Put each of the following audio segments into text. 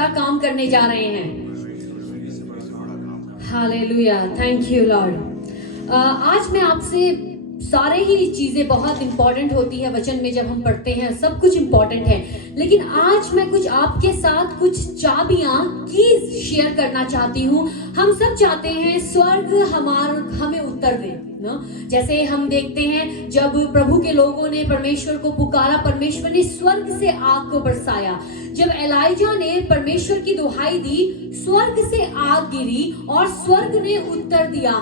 बड़ा काम करने जा रहे हैं। Hallelujah, thank you Lord. आज मैं आपसे सारे ही चीजें बहुत इंपॉर्टेंट होती है वचन में, जब हम पढ़ते हैं सब कुछ इंपॉर्टेंट है, लेकिन आज मैं कुछ आपके साथ कुछ चाबियां कीज शेयर करना चाहती हूँ। हम सब चाहते हैं स्वर्ग हमें उत्तर दे ना। जैसे हम देखते हैं जब प्रभु के लोगों ने परमेश्वर को पुकारा, परमेश्वर ने स्वर्ग से आग को बरसाया। जब एलाइजा ने परमेश्वर की दुहाई दी, स्वर्ग से आग गिरी और स्वर्ग ने उत्तर दिया।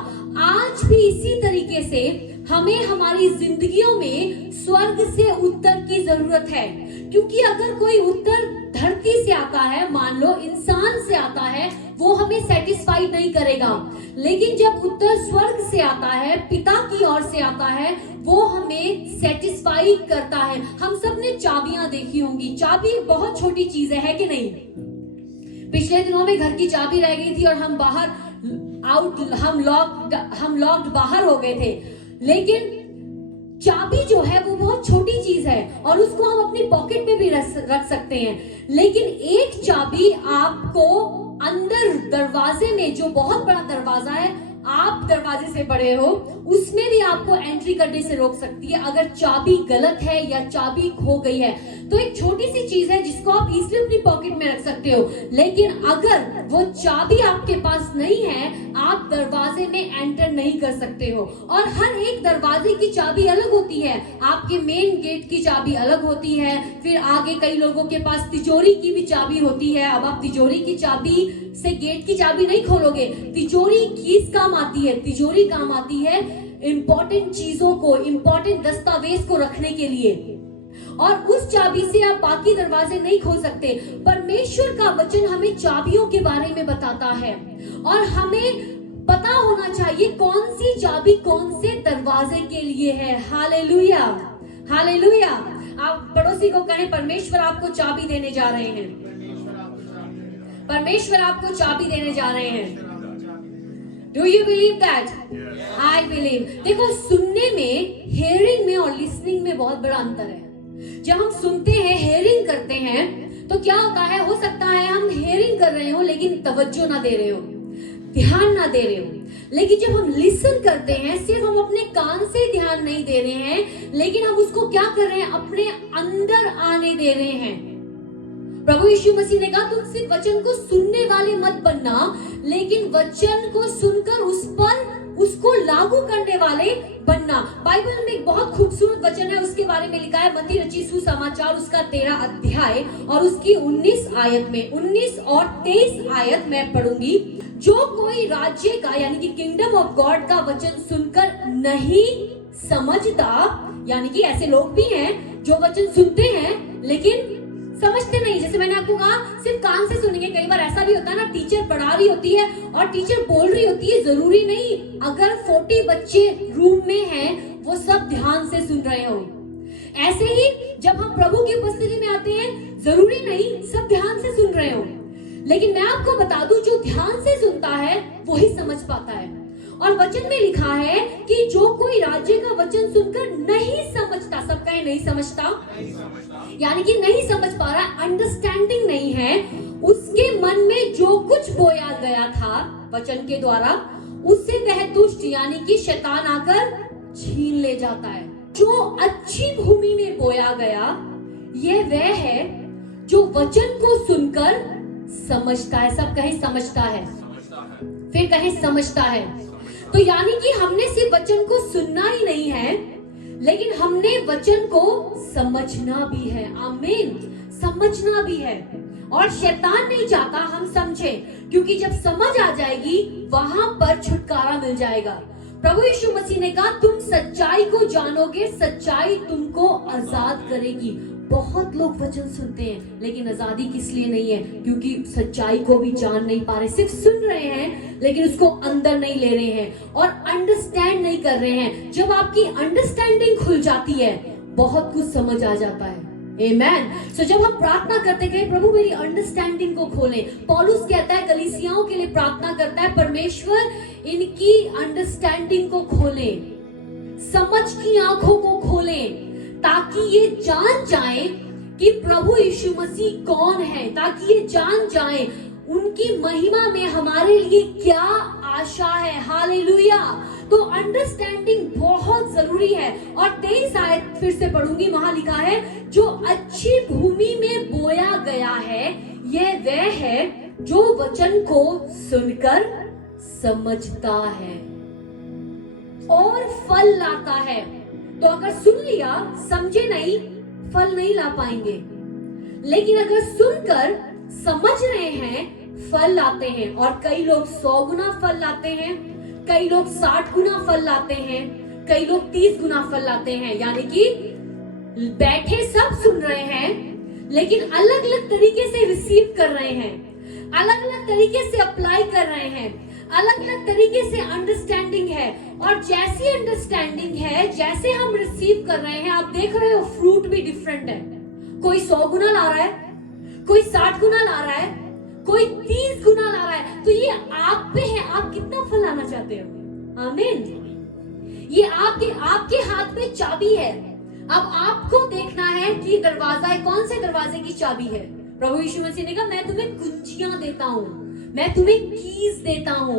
आज भी इसी तरीके से हमें हमारी जिंदगियों में स्वर्ग से उत्तर की जरूरत है, क्योंकि अगर कोई उत्तर धरती से आता है, मान लो इंसान से आता है, वो हमें सेटिस्फाइड नहीं करेगा, लेकिन जब उत्तर स्वर्ग से आता है, पिता की ओर से आता है, वो हमें सेटिस्फाई करता है। हम सब ने चाबियां देखी होंगी। चाबी बहुत छोटी चीज है कि नहीं? पिछले दिनों में घर की चाबी रह गई थी और हम लॉक्ड बाहर हो गए थे, लेकिन चाबी जो है वो बहुत छोटी चीज है और उसको हम अपनी पॉकेट में भी रख सकते हैं। लेकिन एक चाबी आपको अंदर दरवाजे में, जो बहुत बड़ा दरवाजा है, आप दरवाजे से बड़े हो, उसमें भी आपको एंट्री करने से रोक सकती है अगर चाबी गलत है या चाबी खो गई है। तो एक छोटी सी चीज है जिसको आप इजीली अपनी पॉकेट में रख सकते हो, लेकिन अगर वो चाबी आपके पास नहीं है, आप दरवाजे में एंटर नहीं कर सकते हो। और हर एक दरवाजे की चाबी अलग होती है। आपके मेन गेट की चाबी अलग होती है, फिर आगे कई लोगों के पास तिजोरी की भी चाबी होती है। अब आप तिजोरी की चाबी से गेट की चाबी नहीं खोलोगे। तिजोरी किस काम आती है? तिजोरी काम आती है इंपॉर्टेंट चीजों को, इंपॉर्टेंट दस्तावेज को रखने के लिए, और उस चाबी से आप बाकी दरवाजे नहीं खोल सकते। परमेश्वर का वचन हमें चाबियों के बारे में बताता है और हमें पता होना चाहिए कौन सी चाबी कौन से दरवाजे के लिए है। Hallelujah, hallelujah. आप पड़ोसी को कहें, परमेश्वर आपको चाबी देने जा रहे हैं। परमेश्वर आपको चाबी देने जा रहे हैं। Do you believe that? I believe. देखो, सुनने में, हेयरिंग में और लिसनिंग में बहुत बड़ा अंतर है। जब हम सुनते हैं, हेयरिंग करते हैं, तो क्या होता है, हो सकता है हम हेयरिंग कर रहे हो लेकिन तवज्जो ना दे रहे हो, ध्यान ना दे रहे हो। लेकिन जब हम लिसन करते हैं, सिर्फ हम अपने कान से ध्यान नहीं दे रहे हैं, लेकिन हम उसको क्या कर रहे हैं, अपने अंदर आने दे रहे हैं। प्रभु यीशु मसीह ने कहा, तुम सिर्फ वचन को सुनने वाले मत बनना, लेकिन वचन को सुनकर उस पर उसको लागू करने वाले बनना। बाइबल में एक बहुत खूबसूरत वचन है, उसके बारे में लिखा है मत्ती रचित सुसमाचार उसका 13 अध्याय और उसकी 19 आयत में, 19 और 23 आयत मैं पढ़ूंगी। जो कोई राज्य का यानी कि किंगडम ऑफ गॉड का वचन सुनकर नहीं समझता, यानी कि ऐसे लोग भी हैं जो वचन सुनते हैं लेकिन समझते नहीं। जैसे मैंने आपको कहा, सिर्फ कान से सुनेंगे। कई बार ऐसा भी होता है ना, टीचर पढ़ा रही होती है और टीचर बोल रही होती है, जरूरी नहीं अगर 40 बच्चे रूम में हैं वो सब ध्यान से सुन रहे हो। ऐसे ही जब हम प्रभु की उपस्थिति में आते हैं, जरूरी नहीं सब ध्यान से सुन रहे हो, लेकिन मैं आपको बता दूं, जो ध्यान से सुनता है वही समझ पाता है। और वचन में लिखा है कि जो कोई राज्य का वचन सुनकर नहीं समझता, सब कहे नहीं समझता, यानी कि नहीं समझ पा रहा, अंडरस्टैंडिंग नहीं है, उसके मन में जो कुछ बोया गया था वचन के द्वारा, उससे वह दुष्ट यानी कि शैतान आकर छीन ले जाता है। जो अच्छी भूमि में बोया गया, यह वह है जो वचन को सुनकर समझता है। सब कहे समझता है, फिर कहे समझता है। तो यानी कि हमने सिर्फ वचन को सुनना ही नहीं है, लेकिन हमने वचन को समझना भी है। आमीन, समझना भी है। और शैतान नहीं चाहता हम समझें, क्योंकि जब समझ आ जाएगी वहां पर छुटकारा मिल जाएगा। प्रभु यीशु मसीह ने कहा, तुम सच्चाई को जानोगे, सच्चाई तुमको आजाद करेगी। बहुत लोग वचन सुनते हैं लेकिन आजादी किस लिए नहीं है? क्योंकि सच्चाई को भी जान नहीं पा रहे, सिर्फ सुन रहे हैं लेकिन उसको अंदर नहीं ले रहे हैं और अंडरस्टैंड नहीं कर रहे हैं। जब आपकी अंडरस्टैंडिंग खुल जाती है, बहुत कुछ समझ आ जाता है। आमेन। सो जब हम प्रार्थना करते हैं, प्रभु मेरी अंडरस्टैंडिंग को खोले। पौलुस कहता है, कलीसियाओं के लिए प्रार्थना करता है, परमेश्वर इनकी अंडरस्टैंडिंग को खोले, समझ की आंखों को खोले, ताकि ये जान जाए कि प्रभु यीशु मसीह कौन है, ताकि ये जान जाएं उनकी महिमा में हमारे लिए क्या आशा है। हालेलुया। तो अंडरस्टैंडिंग बहुत जरूरी है। और 23 आयत फिर से पढ़ूंगी, वहां लिखा है, जो अच्छी भूमि में बोया गया है यह वह है जो वचन को सुनकर समझता है और फल लाता है। तो अगर सुन लिया, समझे नहीं, फल नहीं ला पाएंगे। लेकिन अगर सुनकर समझ रहे हैं, फल लाते हैं। और कई लोग 100 गुना फल लाते हैं, कई लोग 60 गुना फल लाते हैं, कई लोग 30 गुना फल लाते हैं। यानी कि बैठे सब सुन रहे हैं, लेकिन अलग अलग तरीके से रिसीव कर रहे हैं, अलग अलग तरीके से अप्लाई कर रहे हैं, अलग अलग तरीके से अंडरस्टैंडिंग है। और जैसी अंडरस्टैंडिंग है, जैसे हम रिसीव कर रहे हैं, आप देख रहे हो फ्रूट भी डिफरेंट है। कोई 100 गुना ला रहा है, कोई 60 गुना ला रहा है, कोई 30 गुना ला रहा है। तो ये आप पे है, आप कितना फल लाना चाहते हो। आमीन। ये आपके हाथ में चाबी है। अब आपको देखना है कि दरवाजा है, कौन से दरवाजे की चाबी है। प्रभु यीशु मसीह ने कहा, मैं तुम्हें कुंजियां देता हूं, मैं तुम्हें कीज देता हूं।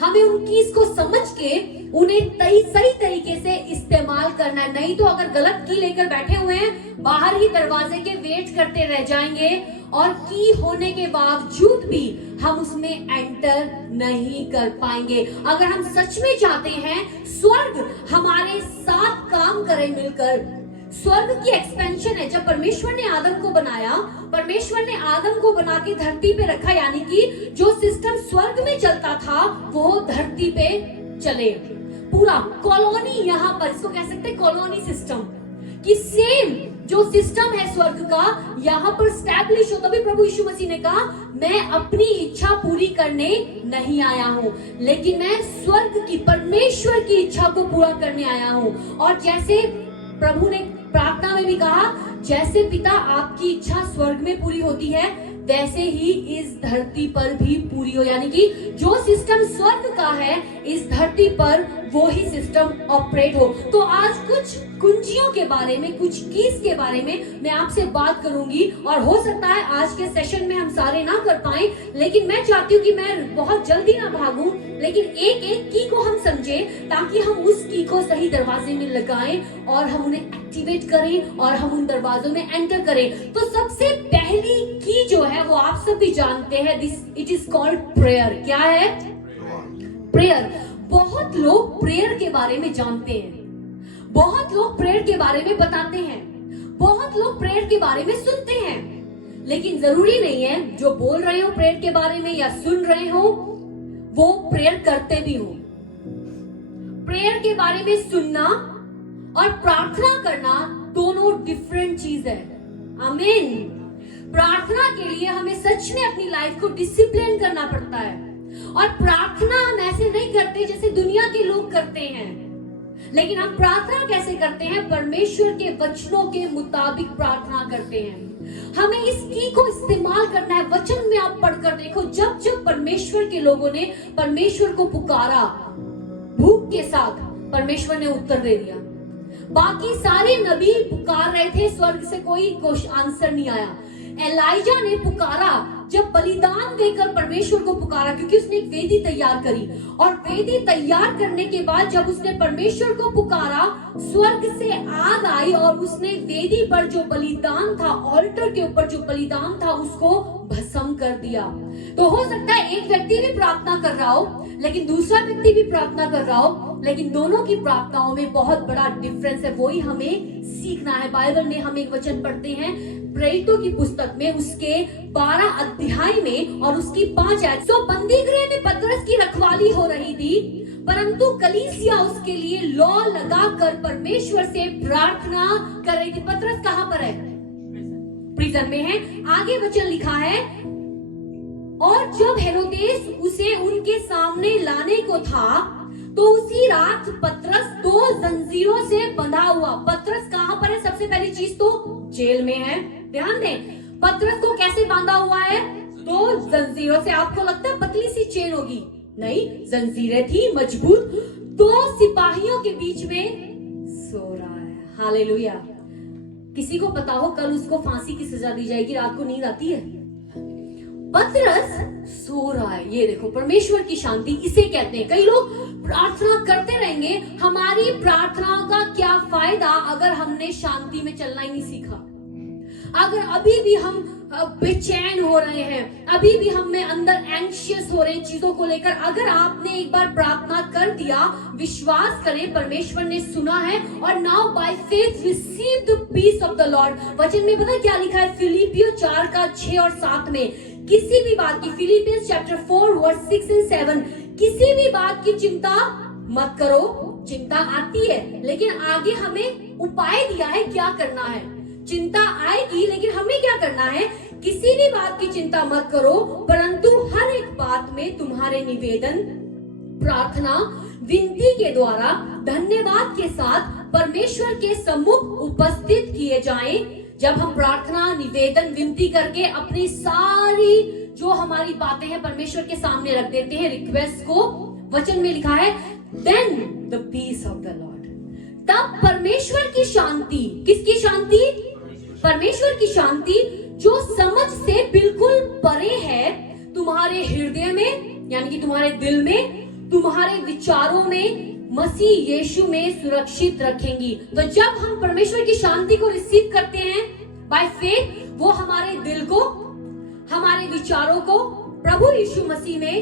हमें उन कीज को समझ के उन्हें सही तरीके से इस्तेमाल करना है। नहीं तो अगर गलत की लेकर बैठे हुए हैं, बाहर ही दरवाजे के वेट करते रह जाएंगे और की होने के बावजूद भी हम उसमें एंटर नहीं कर पाएंगे। अगर हम सच में चाहते हैं स्वर्ग हमारे साथ काम करे मिलकर, स्वर्ग की एक्सपेंशन है। जब परमेश्वर ने आदम को बनाया, परमेश्वर ने आदम को बना के धरती पे रखा, यानी कि जो सिस्टम स्वर्ग में चलता था वो धरती पे चले। पूरा कॉलोनी, यहाँ पर इसको कह सकते हैं कॉलोनी सिस्टम, कि सेम जो सिस्टम है स्वर्ग का यहाँ पर स्टैब्लिश हो। तभी प्रभु यीशु मसीह ने कहा, मैं अपनी इच्छा पूरी करने नहीं आया हूँ, लेकिन मैं स्वर्ग की, परमेश्वर की इच्छा को पूरा करने आया हूँ। और जैसे प्रभु ने प्रार्थना में भी कहा, जैसे पिता आपकी इच्छा स्वर्ग में पूरी होती है, वैसे ही इस धरती पर भी पूरी हो। यानी कि जो सिस्टम स्वर्ग का है, इस धरती पर वो ही सिस्टम ऑपरेट हो। तो आज कुछ कुंजियों के बारे में, कुछ कीज के बारे में मैं आपसे बात करूंगी। और हो सकता है आज के सेशन में हम सारे ना कर पाए, लेकिन मैं चाहती हूँ कि मैं बहुत जल्दी ना भागूं, लेकिन एक एक की को हम समझे, ताकि हम उस की को सही दरवाजे में लगाएं और हम उन्हें एक्टिवेट करें और हम उन दरवाजों में एंटर करें। तो सबसे पहली की जो है वो आप सब भी जानते हैं, इट इज कॉल्ड प्रेयर। क्या है? प्रेयर। बहुत लोग प्रेयर के बारे में जानते हैं, बहुत लोग प्रेयर के बारे में बताते हैं, बहुत लोग प्रेयर के बारे में सुनते हैं, लेकिन जरूरी नहीं है जो बोल रहे हो प्रेयर के बारे में या सुन रहे हो वो प्रेयर करते भी हो। प्रेयर के बारे में सुनना और प्रार्थना करना दोनों डिफरेंट चीज है। आमीन। प्रार्थना के लिए हमें सच में अपनी लाइफ को डिसिप्लिन करना पड़ता है। और प्रार्थना हम ऐसे नहीं करते जैसे दुनिया के लोग करते हैं, लेकिन हम प्रार्थना कैसे करते हैं? परमेश्वर के वचनों के मुताबिक प्रार्थना करते हैं। हमें इस की को इस्तेमाल करना है। वचन में आप पढ़कर देखो, जब जब परमेश्वर के लोगों ने परमेश्वर को पुकारा भूख के साथ, परमेश्वर ने उत्तर दे दिया। बाकी सारे नबी पुकार रहे थे, स्वर्ग से कोई आंसर नहीं आया। एलाइजा ने पुकारा, जब बलिदान देकर परमेश्वर को पुकारा, क्योंकि उसने एक वेदी तैयार करी, और वेदी तैयार करने के बाद जब उसने परमेश्वर को पुकारा, स्वर्ग से आग आई और उसने वेदी पर जो बलिदान था, ऑल्टर के ऊपर जो बलिदान था, उसको भस्म कर दिया। तो हो सकता है एक व्यक्ति भी प्रार्थना कर रहा हो, लेकिन दूसरा व्यक्ति भी प्रार्थना कर रहा हो, लेकिन दोनों की प्रार्थनाओं में बहुत बड़ा डिफरेंस है। वही हमें सीखना है। बाइबल में हम एक वचन पढ़ते हैं प्रेरितों की पुस्तक में, उसके 12 अध्याय में और उसकी 5 आयत। तो बंदी गृह में पतरस की रखवाली हो रही थी, परंतु कलीसिया उसके लिए लॉ लगाकर परमेश्वर से प्रार्थना कर रही थी। पतरस कहाँ पर है? प्रिजन में है। आगे वचन लिखा है, और जब हेरोदेस उसे उनके सामने लाने को था, तो उसी रात पतरस 2 जंजीरों से बंधा हुआ। पतरस कहाँ पर है? सबसे पहली चीज तो जेल में है। ध्यान दें, पतरस को कैसे बांधा हुआ है? 2 जंजीरों से। आपको लगता है पतली सी चेन होगी? नहीं, जंजीरें थी मजबूत। 2 सिपाहियों के बीच में सो रहा है। हालेलुया। किसी को पता हो कल उसको फांसी की सजा दी जाएगी, रात को नींद आती है? पतरस सो रहा है। ये देखो परमेश्वर की शांति इसे कहते हैं। कई लोग प्रार्थना करते रहेंगे, हमारी प्रार्थनाओं का क्या फायदा अगर हमने शांति में चलना ही नहीं सीखा? अगर अभी भी हम बेचैन हो रहे हैं, अभी भी हम में अंदर एंशियस हो रहे हैं चीजों को लेकर, अगर आपने एक बार प्रार्थना कर दिया, विश्वास करें परमेश्वर ने सुना है और now by faith receive the peace of the Lord. वचन में पता क्या लिखा है? फिलिपियो 4:6 और 7 में किसी भी बात की, फिलिपियंस चैप्टर 4 वर्स 6 और 7, किसी भी बात की चिंता मत करो। चिंता आती है लेकिन आगे हमें उपाय दिया है क्या करना है। चिंता आएगी लेकिन हमें क्या करना है? किसी भी बात की चिंता मत करो, परंतु हर एक बात में तुम्हारे निवेदन, प्रार्थना, विनती के द्वारा धन्यवाद के साथ परमेश्वर के सम्मुख उपस्थित किए जाएं। जब हम प्रार्थना, निवेदन, विनती करके अपनी सारी जो हमारी बातें हैं परमेश्वर के सामने रख देते हैं, रिक्वेस्ट को, वचन में लिखा है then the peace of the Lord, तब परमेश्वर की शांति, किसकी शांति? परमेश्वर की शांति जो समझ से बिल्कुल परे है, तुम्हारे हृदय में यानी कि तुम्हारे दिल में, तुम्हारे विचारों में, मसीह यीशु में सुरक्षित रखेंगी। तो जब हम परमेश्वर की शांति को रिसीव करते हैं बाय फेथ, वो हमारे दिल को, हमारे विचारों को प्रभु यीशु मसीह में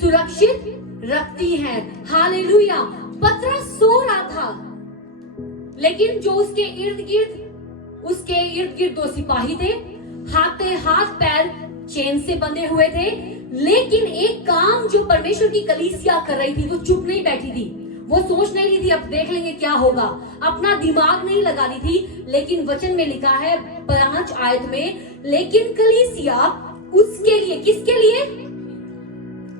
सुरक्षित रखती है। हालेलुया। पतरस सो रहा था लेकिन जो उसके इर्द गिर्द 2 सिपाही थे, हाथ पैर चेन से बंधे हुए थे, लेकिन एक काम जो परमेश्वर की कलीसिया कर रही थी, वो चुप नहीं बैठी थी, वो सोच नहीं रही थी अब देख लेंगे क्या होगा, अपना दिमाग नहीं लगा रही थी। लेकिन वचन में लिखा है 5 आयत में, लेकिन कलीसिया उसके लिए,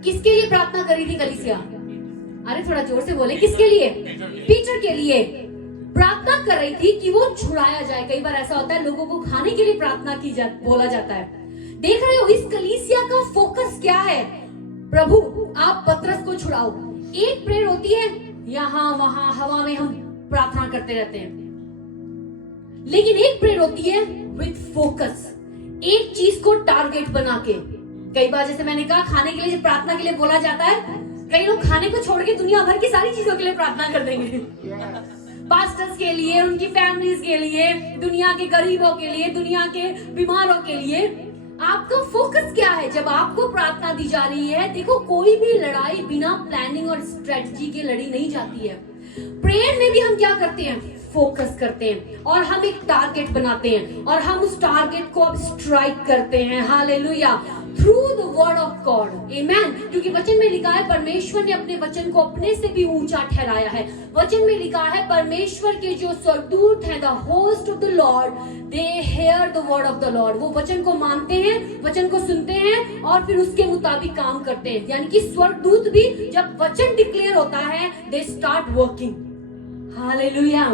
किसके लिए प्रार्थना कर रही थी कलीसिया? अरे थोड़ा जोर से बोले, किसके लिए? पीटर के लिए प्रार्थना कर रही थी कि वो छुड़ाया जाए। कई बार ऐसा होता है लोगों को खाने के लिए प्रार्थना बोला जाता है। देख रहे हो इस कलीसिया का फोकस क्या है? प्रभु आप पतरस को छुड़ाओ। एक प्रेयर होती है यहाँ वहां हवा में हम प्रार्थना करते रहते हैं, लेकिन एक प्रेयर होती है विद फोकस, एक चीज को टारगेट बना के। कई बार जैसे मैंने कहा खाने के लिए प्रार्थना के लिए बोला जाता है, कई लोग खाने को छोड़ के दुनिया भर की सारी चीजों के लिए प्रार्थना कर देंगे। पास्टर्स के लिए, उनकी फैमिलीज के लिए, दुनिया के गरीबों के लिए, दुनिया के बीमारों के लिए। आपका फोकस क्या है जब आपको प्रार्थना दी जा रही है? देखो कोई भी लड़ाई बिना प्लानिंग और स्ट्रेटजी के लड़ी नहीं जाती है। प्रेयर में भी हम क्या करते हैं? फोकस करते हैं और हम एक टारगेट बनाते हैं और हम उस टारगेट को अब स्ट्राइक करते हैं। हालेलुया। Through the word of God, आमेन। क्योंकि वचन में लिखा है परमेश्वर ने अपने वचन को अपने से भी ऊंचा ठहराया है। वचन में लिखा है परमेश्वर के जो स्वर्गदूत हैं, the host of the Lord, they hear the word of the Lord. वो वचन को मानते हैं, वचन को सुनते हैं और फिर उसके मुताबिक काम करते हैं। यानी कि स्वर्गदूत भी जब वचन डिक्लेयर होता है, दे स्टार्ट वर्किंग। हालेलुया।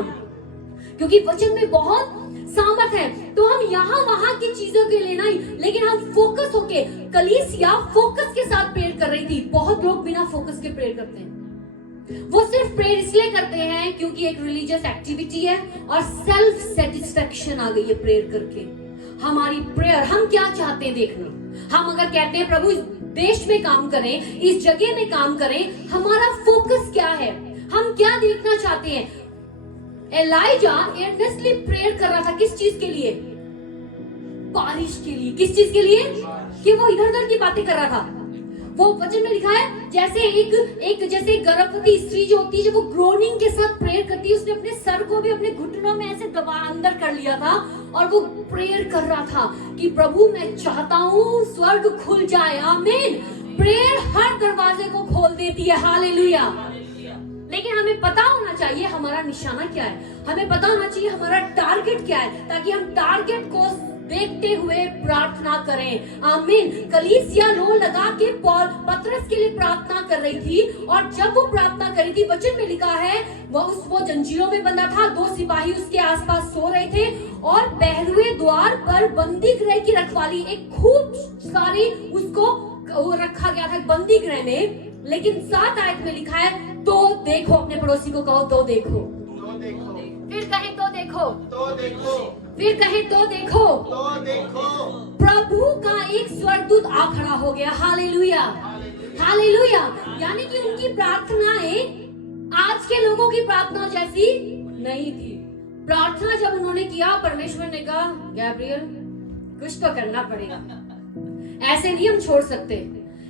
क्योंकि वचन में बहुत सामर्थ है। तो हम यहाँ वहां की चीजों के लिए नहीं, लेकिन हम फोकस होके, कलीसिया फोकस के साथ प्रेयर कर रही थी। बहुत लोग बिना फोकस के प्रेयर करते हैं। वो सिर्फ प्रेयर इसलिए करते हैं क्योंकि एक रिलीजियस एक्टिविटी है और सेल्फ सेटिस्फेक्शन आ गई है प्रेयर करके। हमारी प्रेयर, हम क्या चाहते हैं देखना। हम अगर कहते हैं प्रभु इस देश में काम करें, इस जगह में काम करें, हमारा फोकस क्या है? हम क्या देखना चाहते हैं? एलाइजा एर्नेस्टली प्रेयर कर रहा था किस चीज के लिए? बारिश के लिए। किस चीज के लिए? कि वो इधर उधर की बातें कर रहा था। वो वचन में लिखा है जैसे गर्भवती स्त्री जो होती है, जब वो ग्रोनिंग के साथ प्रेयर करती है, उसने अपने सर को भी अपने घुटनों में ऐसे दबा अंदर कर लिया था और वो प्रेयर कर रहा था कि प्रभु मैं चाहता हूँ स्वर्ग खुल जाए। आमीन। प्रेयर हर दरवाजे को खोल देती है। हालेलुया। लेकिन हमें पता होना चाहिए हमारा निशाना क्या है, हमें पता होना चाहिए हमारा टारगेट क्या है, ताकि हम टारगेट को देखते हुए प्रार्थना करें। आमीन। कलीसिया लो लगा के पतरस के लिए प्रार्थना कर रही थी और जब वो प्रार्थना कर रही थी, वचन में लिखा है वो जंजीरों में बंधा था, 2 सिपाही उसके आसपास सो रहे थे और पहलुए द्वार पर बंदी गृह की रखवाली, एक खूब सारी उसको रखा गया था बंदी गृह में। लेकिन 7 आयत में लिखा है तो देखो, अपने पड़ोसी को कहो तो देखो, फिर कहें तो देखो। देखो, तो देखो, फिर कहे तो देखो, तो देखो, प्रभु का एक स्वर्गदूत आ खड़ा हो गया। Hallelujah, hallelujah. यानी कि उनकी प्रार्थनाएं आज के लोगों की प्रार्थना जैसी नहीं थी। प्रार्थना जब उन्होंने किया, परमेश्वर ने कहा गैब्रियल कुछ तो करना पड़ेगा, ऐसे नहीं हम छोड़ सकते।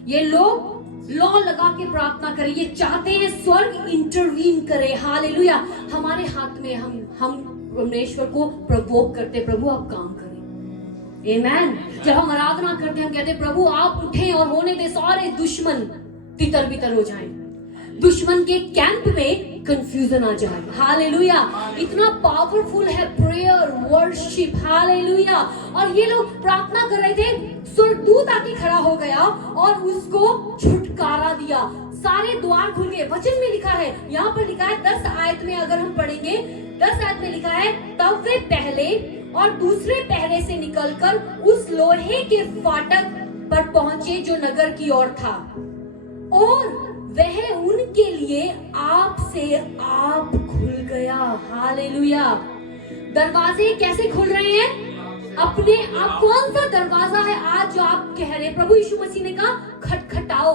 ये लोग लॉ लगा के प्रार्थना करें, ये चाहते हैं स्वर्ग इंटरवीन करे। हालेलुया। हमारे हाथ में हम परमेश्वर को प्रोवोक करते, प्रभु आप काम करें। आमेन। जब हम आराधना करते हैं, हम कहते हैं प्रभु आप उठें और होने दे सारे दुश्मन तितर बितर हो जाएं, दुश्मन के कैंप में कंफ्यूजन आ जाए। हालेलुया। इतना पावरफुल है प्रेयर, वर्शिप। हालेलुया। और ये लोग प्रार्थना कर रहे थे, स्वर्गदूत आके खड़ा हो गया और उसको छुटकारा दिया। सारे द्वार खुल गए। वचन में लिखा है, यहाँ पर लिखा है 10 आयत में अगर हम पढ़ेंगे, 10 आयत में लिखा है तब वे पहले और दूसरे पहरे से निकलकर उस लोहे के फाटक पर पहुंचे जो नगर की ओर था, और वह उनके लिए आप से आप खुल गया। हालेलुया। दरवाजे कैसे खुल रहे हैं? अपने आप। कौन सा दरवाजा है आज जो आप कह रहे हैं? प्रभु यीशु मसीह ने कहा खटखटाओ,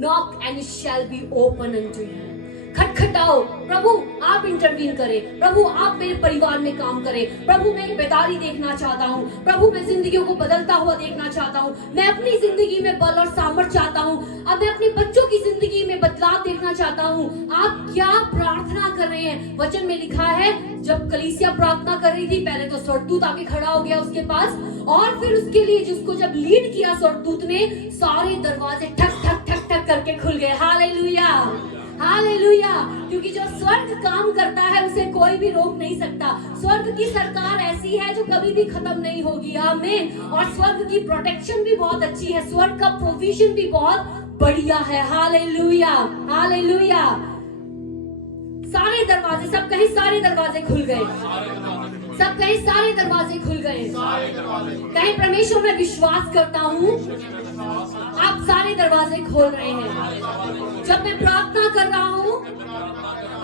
knock and it shall be open unto you. खटखटाओ, प्रभु आप इंटरवीन करें, प्रभु आप मेरे परिवार में काम करें, प्रभु मैं बेदारी देखना चाहता हूँ, प्रभु मैं जिंदगियों को बदलता हुआ देखना चाहता हूँ, मैं अपनी जिंदगी में बल और सामर्थ चाहता हूँ, अब मैं अपने बच्चों की जिंदगी में बदलाव देखना चाहता हूँ। आप क्या प्रार्थना कर रहे हैं? वचन में लिखा है जब कलीसिया प्रार्थना कर रही थी, पहले तो स्वर्गदूत आके खड़ा हो गया उसके पास, और फिर उसके लिए जिसको जब लीड किया स्वर्गदूत ने, सारे दरवाजे ठक ठक ठक ठक करके खुल गए। Hallelujah, hallelujah. क्योंकि जो स्वर्ग काम करता है उसे कोई भी रोक नहीं सकता। स्वर्ग की सरकार ऐसी है जो कभी भी खत्म नहीं होगी। आमीन। और स्वर्ग की प्रोटेक्शन भी बहुत अच्छी है, स्वर्ग का प्रोविजन भी बहुत बढ़िया है। Hallelujah, hallelujah. सारे दरवाजे, सब कहीं सारे दरवाजे खुल गए, सब कहीं सारे दरवाजे खुल गए। कहीं परमेश्वर में विश्वास करता हूँ आप सारे दरवाजे खोल रहे हैं। जब मैं प्रार्थना कर रहा हूँ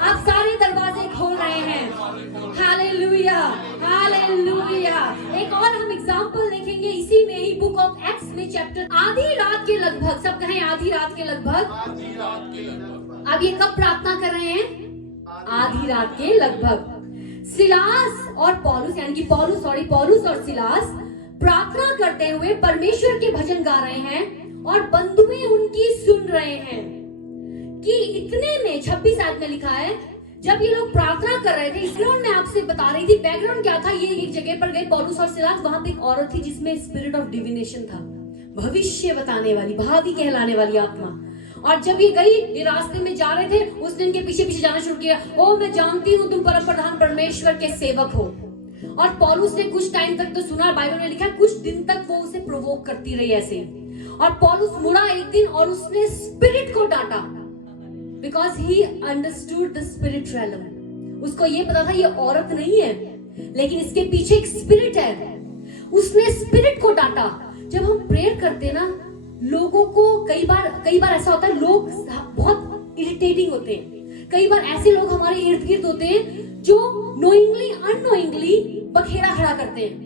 आप सारे दरवाजे खोल रहे हैं। Hallelujah, hallelujah. एक और हम एग्जांपल देखेंगे इसी में ही, बुक ऑफ एक्ट्स में चैप्टर, आधी रात के लगभग, सब कहें आधी रात के लगभग। अब ये कब प्रार्थना कर रहे हैं? आधी रात के लगभग। सिलास और पौलुस, यानी कि पौलुस और सिलास प्रार्थना करते हुए परमेश्वर के भजन गा रहे हैं और बंधुएं उनकी सुन रहे हैं। कि इतने में 26 आयत में लिखा है, जब ये लोग प्रार्थना कर रहे थे, इसलिए मैं आपसे बता रही थी बैकग्राउंड क्या था। ये एक जगह पर गए पौलुस और सिलास, वहां पे एक औरत थी जिसमें स्पिरिट ऑफ डिविनेशन था, भविष्य बताने वाली, भावी कहलाने वाली आत्मा। और जब ये गई, ये रास्ते में जा रहे थे, उसने इनके पीछे पीछे जाना शुरू किया। ओ मैं जानती हूँ तुम परम प्रधान परमेश्वर के सेवक हो। और पौलुस ने कुछ टाइम तक तो सुना, बाइबल में लिखा है कुछ दिन तक वो उसे प्रोवोक करती रही ऐसे। और पौलुस मुड़ा एक दिन और उसने स्पिरिट को डांटा, because he understood the spirit realm. उसको ये पता था ये औरत नहीं है, लेकिन इसके पीछे एक स्पिरिट है। उसने स्पिरिट को डांटा। जब हम प्रेयर करते ना, लोगों को कई बार ऐसा होता है, लोग बहुत इरिटेटिंग होते हैं। कई बार ऐसे लोग हमारे इर्द गिर्द होते हैं जो नोइंगली अननोइंगली बखेड़ा खड़ा करते हैं।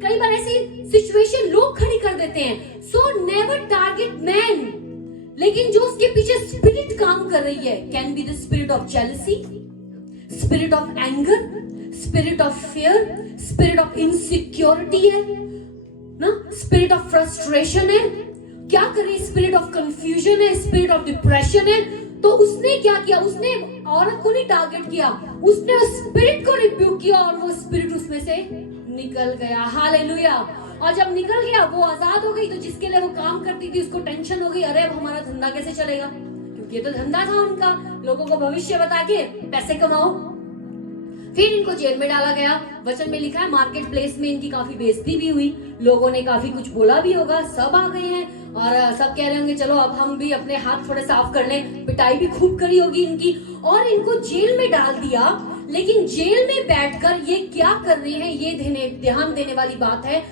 कई बार ऐसी सिचुएशन लोग खड़ी कर देते हैं। सो नेवर टारगेट मैन, लेकिन जो उसके पीछे स्पिरिट काम कर रही है, can be the spirit of jealousy, spirit of anger, spirit of fear, spirit of insecurity है ना, स्पिरिट ऑफ फ्रस्ट्रेशन है, क्या करे, स्पिरिट ऑफ कंफ्यूजन है, स्पिरिट ऑफ डिप्रेशन है। तो उसने क्या किया? उसने औरत को नहीं टारगेट किया, उसने उस स्पिरिट को रिब्यूक किया और वो स्पिरिट उसमें से निकल गया। हालेलुया। और जब निकल गया, वो आजाद हो गई। तो जिसके लिए वो काम करती थी उसको टेंशन हो गई, अरे अब हमारा धंधा कैसे चलेगा, क्योंकि ये तो धंधा था उनका, लोगों को भविष्य बता के पैसे कमाओ। फिर इनको जेल में डाला गया। वचन में लिखा है मार्केट प्लेस में इनकी काफी बेइज्जती भी हुई, लोगों ने काफी कुछ बोला भी होगा। सब आ गए हैं और सब कह रहे होंगे चलो अब हम भी अपने हाथ थोड़े साफ कर लें। पिटाई भी खूब करी होगी इनकी, और इनको जेल में डाल दिया। लेकिन जेल में बैठकर ये क्या कर रहे हैं, ये ध्यान देने वाली बात है।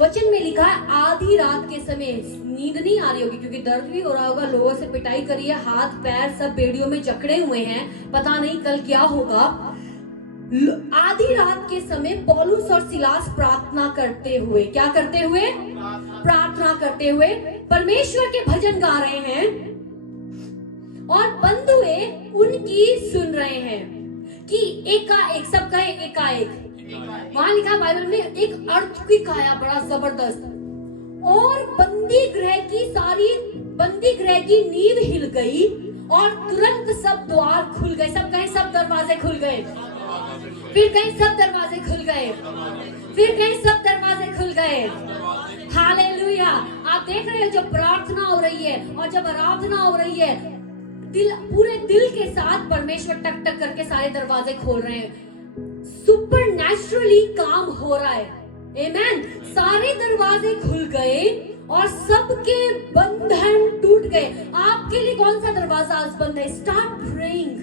वचन में लिखा है आधी रात के समय, नींद नहीं आ रही होगी क्योंकि दर्द भी हो रहा होगा, लोगों से पिटाई करी है, हाथ पैर सब बेड़ियों में जकड़े हुए हैं, पता नहीं कल क्या होगा। आधी रात के समय पौलुस और सिलास प्रार्थना करते हुए, क्या करते हुए? प्रार्थना करते हुए परमेश्वर के भजन गा रहे हैं और बंधुए उनकी सुन रहे हैं कि एकाएक, सब कहे एकाएक, वहां लिखा बाइबल में एक अर्थक्वेक आया बड़ा जबरदस्त, और बंदी गृह की नींव हिल गई और तुरंत सब द्वार खुल गए। सब कहे सब दरवाजे खुल गए, फिर कहीं सब दरवाजे खुल गए, फिर कहीं सब दरवाजे खुल गए। हालेलुया। आप देख रहे हो जब प्रार्थना हो रही है और जब आराधना हो रही है, पूरे दिल के साथ परमेश्वर टक टक करके सारे दरवाजे खोल रहे हैं, सुपरनैचुरली काम हो रहा है। आमेन। सारे दरवाजे खुल गए और सबके बंधन टूट गए। आपके लिए कौन सा दरवाजा आज बंद है? Start praying.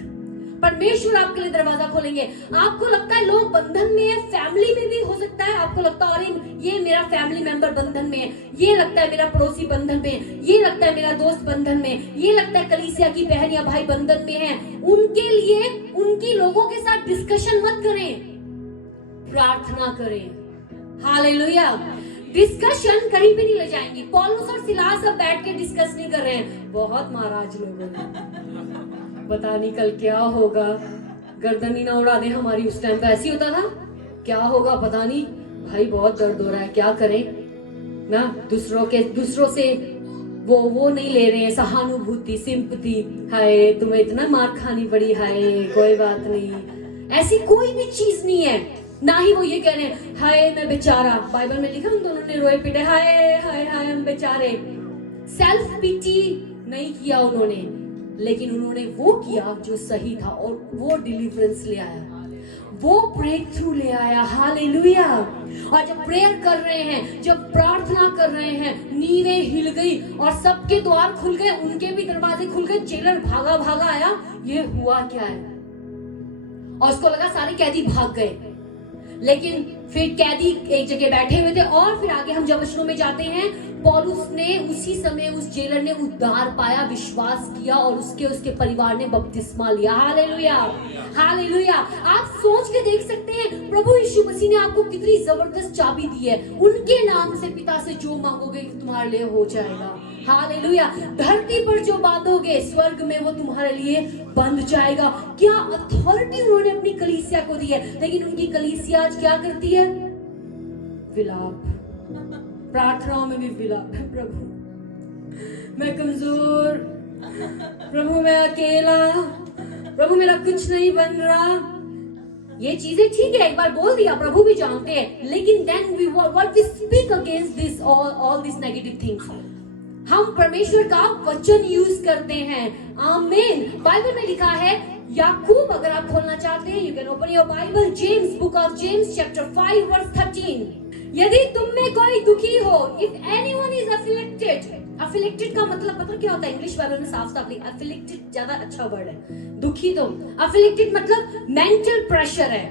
परमेश्वर आपके लिए दरवाजा खोलेंगे। आपको लगता है लोग बंधन में है, फैमिली में भी हो सकता है, आपको लगता है अरे ये मेरा फैमिली मेंबर बंधन में है, ये लगता है मेरा पड़ोसी बंधन में, ये लगता है मेरा दोस्त बंधन में, ये लगता है कलीसिया की बहन या भाई बंधन में है। उनके लिए उनकी लोगों के साथ डिस्कशन मत करें, प्रार्थना करें। हालेलुया। डिस्कशन कहीं भी नहीं ले जाएंगी। पौलुस और सिलास अब बैठ के डिस्कस नहीं कर रहे हैं, बहुत महाराज लोग हैं, पता नहीं कल क्या होगा, गर्दन ही ना उड़ा दे हमारी। उस टाइम पे ऐसी होता था, क्या होगा पता नहीं, भाई बहुत दर्द हो रहा है, क्या करें ना। दूसरों से वो नहीं ले रहे हैं सहानुभूति, सिंपैथी, हाय तुम्हें इतना मार खानी पड़ी, हाय कोई बात नहीं, ऐसी कोई भी चीज नहीं है। ना ही वो ये कह रहे हैं हाय मैं बेचारा, बाइबल में लिखा उन दोनों ने रोए पीटे, हाय हाय हाय हम बेचारे। सेल्फ पिटी नहीं किया उन्होंने, लेकिन उन्होंने वो किया जो सही था और वो डिलीवरेंस ले आया, वो ब्रेक थ्रू ले आया। हालेलुया। और जब प्रेयर कर रहे हैं, जब प्रार्थना कर रहे हैं, नींवें हिल गई और सबके द्वार खुल गए, उनके भी दरवाजे खुल गए। जेलर भागा भागा आया, ये हुआ क्या है? और उसको लगा सारे कैदी भाग गए, लेकिन फिर कैदी एक जगह बैठे हुए थे। और फिर आगे हम जब वचनों में जाते हैं, पौलुस ने उसी समय उस जेलर ने उद्धार पाया, विश्वास किया और उसके परिवार ने बपतिस्मा लिया। Hallelujah, hallelujah. आप सोच के देख सकते हैं प्रभु यीशु मसीह ने आपको कितनी जबरदस्त चाबी दी है। उनके नाम से पिता से जो मांगोगे तुम्हारे लिए हो जाएगा। हालेलुया। धरती पर जो बांधोगे स्वर्ग में वो तुम्हारे लिए बंध जाएगा। क्या अथॉरिटी उन्होंने अपनी कलीसिया को दी है। लेकिन उनकी कलीसिया आज क्या करती है? विलाप। प्रार्थनाओं में भी विलाप है, प्रभु मैं कमजोर, प्रभु मैं अकेला, प्रभु मेरा कुछ नहीं बन रहा। ये चीजें ठीक है, एक बार बोल दिया, प्रभु भी जानते हैं, लेकिन then we what we speak against this all this negative things. हम परमेश्वर का वचन यूज करते हैं। आमीन। बाइबल में लिखा है, याकूब, अगर आप खोलना चाहते हैं, you can open your Bible, James, book of James chapter 5 verse 13। यदि तुम में कोई दुखी हो, if anyone is afflicted, afflicted का मतलब पता क्या होता है? इंग्लिश बाइबल में साफ साफ लिखा, अफिलिक्टेड ज्यादा अच्छा वर्ड है, दुखी तो। अफिलिक्टेड मतलब मेंटल प्रेशर है,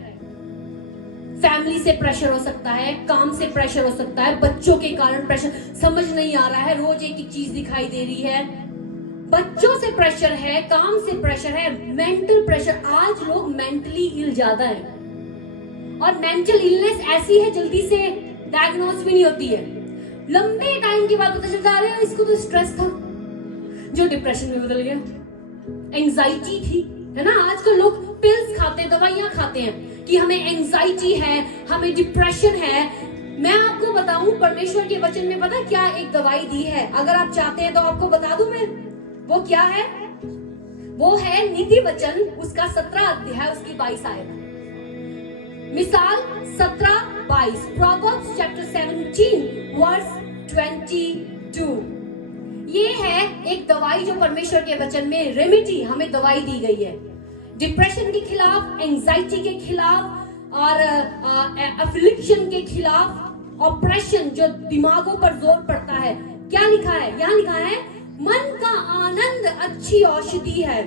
फैमिली से प्रेशर हो सकता है, काम से प्रेशर हो सकता है, बच्चों के कारण प्रेशर, समझ नहीं आ रहा है, रोज एक ही चीज दिखाई दे रही है, बच्चों से प्रेशर है, काम से प्रेशर है, मेंटल प्रेशर। आज लोग मेंटली इल ज्यादा है और मेंटल इलनेस ऐसी है जल्दी से डायग्नोज भी नहीं होती है, लंबे टाइम के बाद पता चलता है इसको तो स्ट्रेस था जो डिप्रेशन में बदल गया, एंजाइटी थी, है ना। आजकल लोग पिल्स खाते हैं, दवाइयां खाते हैं कि हमें एंजाइटी है, हमें डिप्रेशन है। मैं आपको बताऊं, परमेश्वर के वचन में पता क्या एक दवाई दी है, अगर आप चाहते हैं तो आपको बता दूं मैं, वो क्या है? वो है नीति वचन, उसका 17 अध्याय, उसकी 22 आयत। मिसाल 17-22, प्रोवर्ब्स चैप्टर 17 वर्स 22। ये है एक दवाई जो परमेश्वर के वचन में, रेमेडी, हमें दवाई दी गई है डिप्रेशन के खिलाफ, एंजाइटी के खिलाफ और अफिलिक्शन के खिलाफ, ऑप्रेशन जो दिमागों पर जोर पड़ता है। क्या लिखा है? यहाँ लिखा है, मन का आनंद अच्छी औषधि है,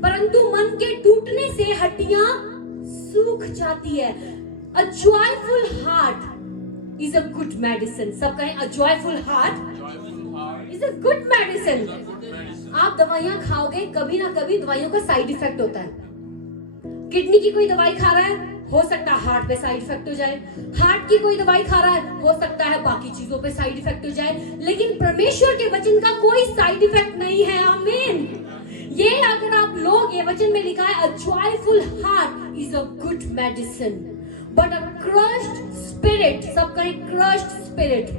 परंतु मन के टूटने से हड्डियां सूख जाती है। A joyful heart is a good medicine. सब कहें a joyful heart is a good medicine. आप दवाइयां खाओगे, कभी ना कभी दवाइयों का साइड इफेक्ट होता है. किडनी की कोई दवाई खा रहा है, हो सकता है हार्ट पे साइड इफेक्ट हो जाए. हार्ट की कोई दवाई खा रहा है, हो सकता है बाकी चीजों पे साइड इफेक्ट हो जाए. लेकिन परमेश्वर के वचन का कोई साइड इफेक्ट नहीं है. आमीन. ये अगर आप लोग, ये वचन में लिखा है, a joyful heart is a good medicine, but a crushed spirit, सब कहें crushed spirit,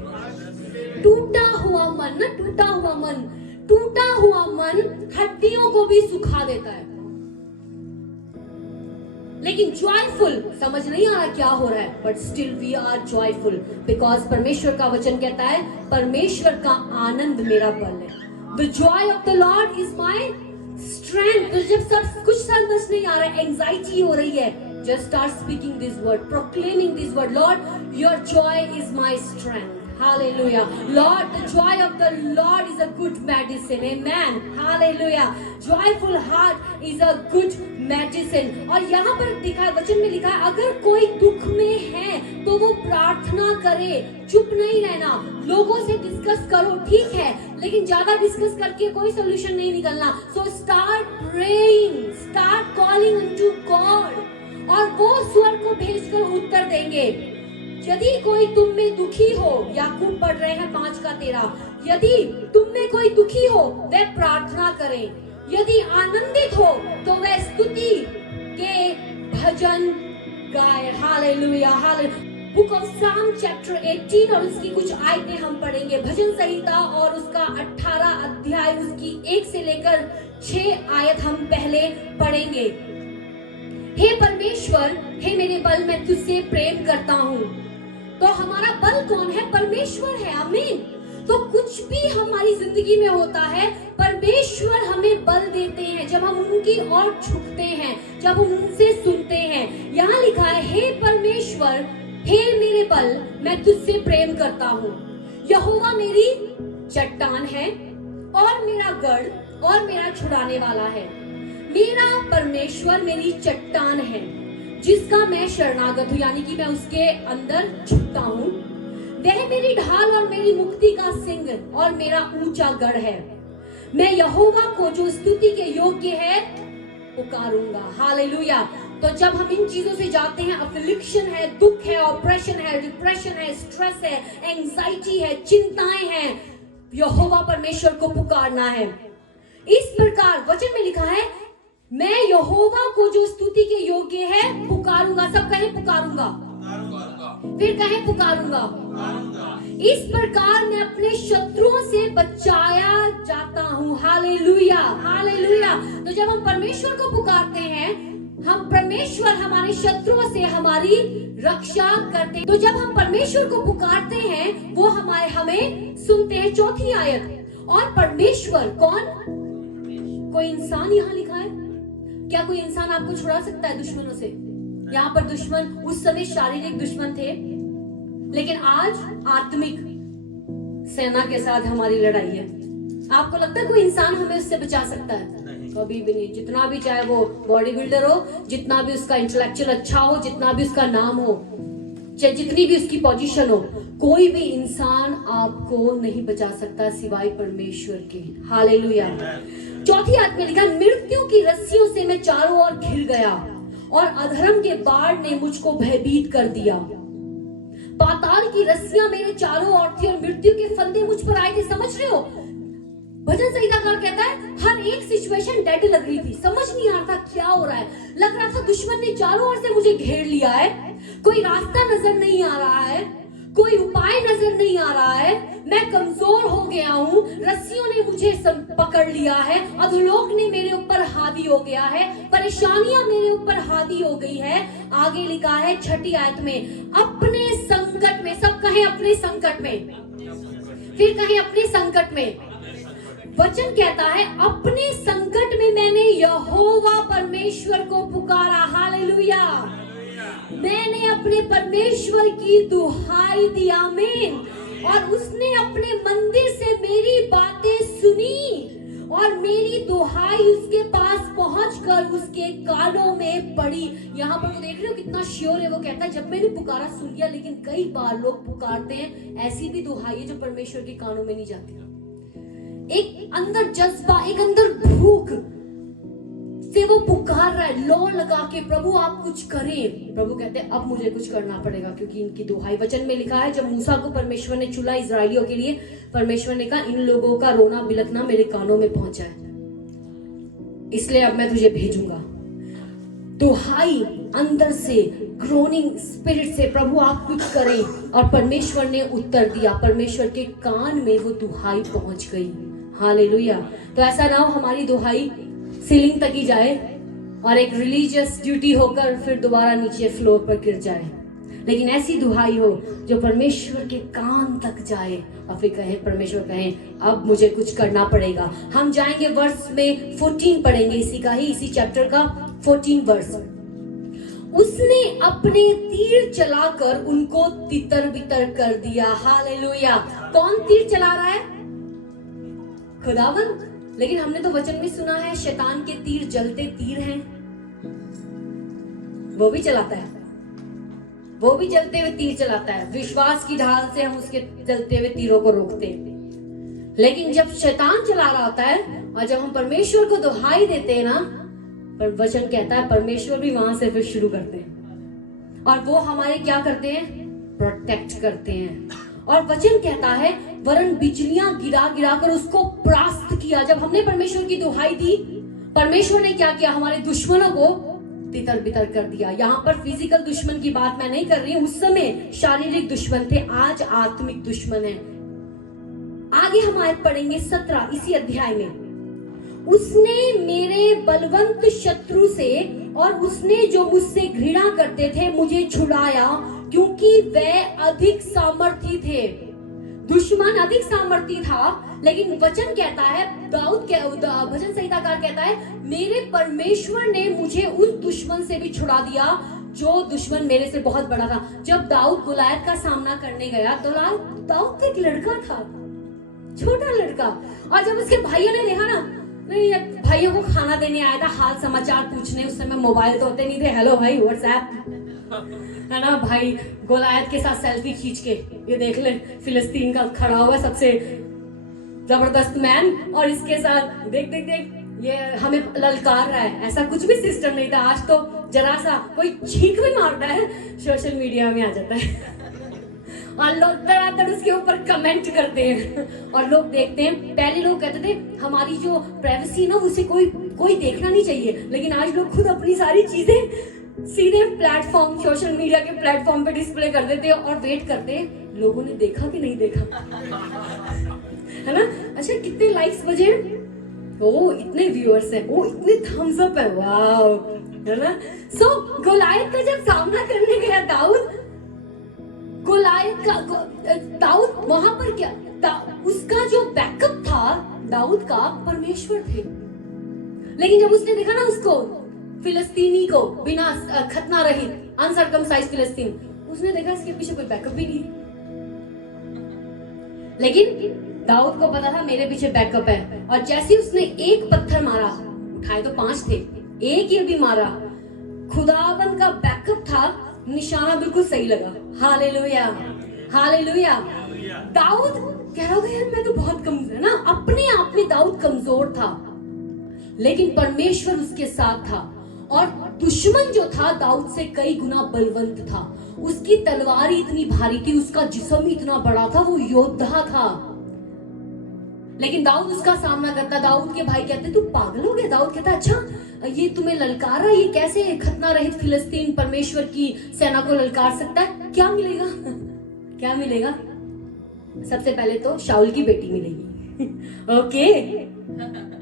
टूटा हुआ मन, ना टूटा हुआ मन, टूटा हुआ मन हड्डियों को भी सुखा देता है. लेकिन जॉयफुल समझ नहीं आ रहा क्या हो रहा है, but still we are joyful because परमेश्वर का वचन कहता है परमेश्वर का आनंद मेरा बल है. The Joy of the Lord is my strength. तो जब सब कुछ समझ नहीं आ रहा है, एंजाइटी हो रही है, just start speaking this word, proclaiming this word. Lord, your joy is my strength. Hallelujah. Lord, the joy of the Lord is a good medicine. Amen. Hallelujah. Joyful heart is a good medicine. और यहाँ पर लिखा है, वचन में लिखा है, अगर कोई दुख में है तो वो प्रार्थना करे. चुप नहीं रहना, लोगों से डिस्कस करो, ठीक है, लेकिन ज्यादा डिस्कस करके कोई सोल्यूशन नहीं निकलना. So start praying, start calling unto God. और वो स्वर को भेजकर उत्तर देंगे. यदि कोई तुम में दुखी हो, याकूब पढ़ रहे हैं 5:13, यदि तुम में कोई दुखी हो वह प्रार्थना करे, यदि आनंदित हो तो वह स्तुति के भजन गाए. हालेलुया. हालेलुया. बुक ऑफ साम चैप्टर 18 और उसकी कुछ आयतें हम पढ़ेंगे. भजन संहिता और उसका 18 अध्याय, उसकी 1 से लेकर 6 आयत हम पहले पढ़ेंगे. हे परमेश्वर, हे मेरे बल, मैं तुझसे प्रेम करता हूँ. तो हमारा बल कौन है? परमेश्वर है. आमीन. तो कुछ भी हमारी जिंदगी में होता है, परमेश्वर हमें बल देते हैं जब हम उनकी ओर झुकते हैं, जब हम उनसे सुनते हैं. यहाँ लिखा है, हे परमेश्वर, हे मेरे बल, मैं तुझसे प्रेम करता हूँ. यहोवा मेरी चट्टान है और मेरा गढ़ और मेरा छुड़ाने वाला है. मेरा परमेश्वर मेरी चट्टान है जिसका मैं शरणागत हूँ, यानी कि मैं उसके अंदर झुकता हूँ. वह मेरी ढाल और मेरी मुक्ति का सिंह और मेरा ऊंचा गढ़ है. मैं यहोवा को जो स्तुति के योग्य है पुकारूंगा. हालेलुया. तो जब हम इन चीजों से जाते हैं, अफलिक्शन है, दुख है, ऑपरेशन है, डिप्रेशन है, स्ट्रेस है, एंजाइटी है, चिंताएं हैं, यहोवा परमेश्वर को पुकारना है. इस प्रकार वचन में लिखा है, मैं यहोवा को जो स्तुति के योग्य है पुकारूंगा. सब कहें पुकारूंगा. फिर कहें पुकारूंगा. इस प्रकार मैं अपने शत्रुओं से बचाया जाता हूँ. हालेलुया. हालेलुया. तो जब हम परमेश्वर को पुकारते हैं, हम परमेश्वर हमारे शत्रुओं से हमारी रक्षा करते हैं. तो जब हम परमेश्वर को पुकारते हैं, वो हमें सुनते हैं. 4 आयत. और परमेश्वर कौन? कोई इंसान यहाँ लिखा है. क्या कोई इंसान आपको छुड़ा सकता है दुश्मनों से? यहाँ पर दुश्मन उस समय शारीरिक दुश्मन थे, लेकिन आज आत्मिक सेना के साथ हमारी लड़ाई है. आपको लगता है कोई इंसान हमें उससे बचा सकता है? कभी भी नहीं. जितना भी, चाहे वो बॉडी बिल्डर हो, जितना भी उसका इंटेलेक्चुअल अच्छा हो, जितना भी उसका नाम हो, चाहे जितनी भी उसकी पोजीशन हो, कोई भी इंसान आपको नहीं बचा सकता सिवाय परमेश्वर के. हालेलुया. 4 आयत में लिखा, मृत्यु की रस्सियों से मैं चारों ओर घिर गया और अधर्म के बाढ़ ने मुझको भयभीत कर दिया. पाताल की रस्सियां मेरे चारों ओर थी और मृत्यु के फंदे मुझ पर आए थे. समझ रहे हो? भजन संहिताकार कहता है, हर एक सिचुएशन डेड लग रही थी, समझ नहीं आ रहा था क्या हो रहा है. लग रहा था दुश्मन ने चारों ओर से मुझे घेर लिया है, कोई रास्ता नजर नहीं आ रहा है, कोई उपाय नजर नहीं आ रहा है, मैं कमजोर हो गया हूँ, रस्सियों ने मुझे पकड़ लिया है, अधोलोक ने मेरे ऊपर हावी हो गया है, परेशानियां मेरे ऊपर हावी हो गई है. आगे लिखा है 6 आयत में, अपने संकट में. सब कहें अपने संकट में. फिर कहें अपने संकट में. वचन कहता है, अपने संकट में मैंने यहोवा परमेश्वर को पुकारा. हालेलुया. मैंने अपने परमेश्वर की दुहाई दी. आमीन. और उसने अपने मंदिर से मेरी बातें सुनी और मेरी दुहाई उसके पास पहुंचकर उसके कानों में पड़ी। यहाँ पर वो देख रहे हो कितना श्योर है, वो कहता है जब मैंने पुकारा सुन लिया। लेकिन कई बार लोग पुकारते हैं, ऐसी भी दुहाई है जो परमेश्वर के कानों में नहीं जाती। एक अंदर जज्बा, एक अंदर भूख से वो पुकार रहा है लौ लगा के, प्रभु आप कुछ करें। प्रभु कहते हैं अब मुझे कुछ करना पड़ेगा, क्योंकि इनकी दुहाई। वचन में लिखा है जब मूसा को परमेश्वर ने चुना इजरायलियों के लिए, परमेश्वर ने कहा इन लोगों का रोना बिलखना मेरे कानों में पहुंचा है, इसलिए अब मैं तुझे भेजूंगा। दुहाई अंदर से, ग्रोनिंग स्पिरिट से, प्रभु आप कुछ करें। और परमेश्वर ने उत्तर दिया, परमेश्वर के कान में वो दुहाई पहुंच गई। हालेलुया। तो ऐसा ना हो हमारी दुहाई सीलिंग तक ही जाए और एक रिलीजियस ड्यूटी होकर फिर दोबारा नीचे फ्लोर पर गिर जाए, लेकिन ऐसी दुहाई हो जो परमेश्वर के कान तक जाए और फिर कहे, परमेश्वर कहे अब मुझे कुछ करना पड़ेगा। हम जाएंगे वर्स में 14 पढ़ेंगे, इसी चैप्टर का 14 वर्स। उसने अपने तीर चलाकर उनको तितर बितर कर दिया। हालेलुया। कौन तीर चला रहा है? खुदावन। लेकिन हमने तो वचन में सुना है शैतान के तीर जलते तीर हैं, वो भी चलाता है, वो भी जलते हुए तीर चलाता है। विश्वास की ढाल से हम उसके जलते हुए तीरों को रोकते हैं। लेकिन जब शैतान चला रहा होता है और जब हम परमेश्वर को दुहाई देते हैं ना, पर वचन कहता है परमेश्वर भी वहां से फिर शुरू करते हैं और वो हमारे क्या करते हैं? प्रोटेक्ट करते हैं। और वचन कहता है वरन बिजलियां गिरा गिरा कर उसको परास्त किया। जब हमने परमेश्वर की दुहाई दी, परमेश्वर ने क्या किया? हमारे दुश्मनों को तितर बितर कर दिया। यहाँ पर फिजिकल दुश्मन की बात मैं नहीं कर रही हूँ, उस समय शारीरिक दुश्मन थे, आज आत्मिक दुश्मन है। आगे हम आयत पढ़ेंगे 17 इसी अध्याय में। उसने मेरे बलवंत शत्रु से और उसने जो मुझसे घृणा करते थे मुझे छुड़ाया, क्योंकि वह अधिक सामर्थी थे। दुश्मन अधिक सामर्थी था, लेकिन वचन कहता है, दाऊद भजन संहिताकार कहता है मेरे परमेश्वर ने मुझे उस दुश्मन से भी छुड़ा दिया जो दुश्मन मेरे से बहुत बड़ा था। जब दाऊद गुलायत का सामना करने गया तो दाऊद एक लड़का था, छोटा लड़का, और जब उसके भाइयों ने देखा ना, नहीं भाइयों को खाना देने आया था, हाल समाचार पूछने, उस समय मोबाइल तो होते नहीं थे, हेलो भाई व्हाट्सएप है ना, भाई गोलायत के साथ सेल्फी खींच के ये देख ले फिलिस्तीन का खड़ा हुआ सबसे जबरदस्त मैन, और इसके साथ देख देख देख ये हमें ललकार रहा है। ऐसा कुछ भी सिस्टम नहीं था। आज तो जरा सा कोई छींक भी मारता है सोशल मीडिया में आ जाता है और लोग तरह उसके ऊपर कमेंट करते हैं और लोग देखते हैं। पहले लोग कहते थे हमारी जो प्राइवेसी ना उसे कोई देखना नहीं चाहिए, लेकिन आज लोग खुद अपनी सारी चीजें सीधे प्लेटफॉर्म, सोशल मीडिया के प्लेटफॉर्म पे डिस्प्ले कर देते हैं और वेट करते हैं लोगों ने देखा कि नहीं देखा है ना। अच्छा कितने लाइक्स बजे, ओ इतने व्यूअर्स हैं, ओ इतने थम्स अप है, वाओ, है ना। सो गोलायत का जब सामना करने गया दाऊद, गोलायत का दाऊद वहां पर क्या, उसका जो बैकअप था दाऊद का परमेश्वर थे। लेकिन जब उसने देखा ना उसको फिलिस्तीनी को, बिना खतना रहित अनसर्कमसाइज्ड फिलिस्तीन, उसने देखा इसके पीछे कोई बैकअप भी नहीं। लेकिन दाऊद को पता था मेरे पीछे बैकअप है, और जैसे उसने एक पत्थर मारा, उठाए तो 5 थे, एक ही भी मारा, खुदावन का बैकअप था, निशाना बिल्कुल सही लगा। Hallelujah, hallelujah. दाऊद कह रहा यार मैं तो बहुत कमजोर है ना, अपने आप में दाऊद कमजोर था, लेकिन परमेश्वर उसके साथ था। और दुश्मन जो था दाऊद से कई गुना बलवंत था, उसकी तलवार इतनी भारी थी, उसका जिस्म इतना बड़ा था, वो योद्धा था। लेकिन दाऊद उसका सामना करता। दाऊद के भाई कहते तू पागल हो गया। दाऊद कहता अच्छा ये तुम्हें ललकार रहा, ये कैसे खतना रहित फिलिस्तीन परमेश्वर की सेना को ललकार सकता है? क्या मिलेगा क्या मिलेगा? सबसे पहले तो शाऊल की बेटी मिलेगी ओके।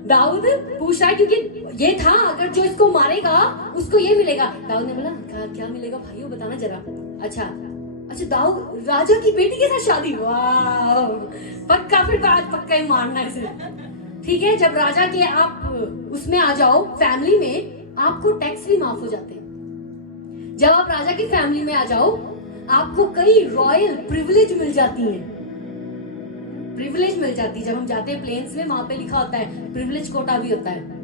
दाऊद पूछ रहा है क्योंकि ये था अगर जो इसको मारेगा उसको ये मिलेगा। दाऊद ने बोला क्या मिलेगा भाइयों बताना जरा। अच्छा दाऊद राजा की बेटी के साथ शादी, वाह पक्का, फिर आज पक्का ही मारना है इसे। ठीक है, जब राजा के आप उसमें आ जाओ फैमिली में, आपको टैक्स भी माफ हो जाते हैं। जब आप राजा की फैमिली में आ जाओ आपको कई रॉयल प्रिविलेज मिल जाती हैं। प्रिविलेज मिल जाती है। जब हम जाते हैं प्लेन्स में, वहां पे लिखा होता है प्रिविलेज कोटा भी होता है।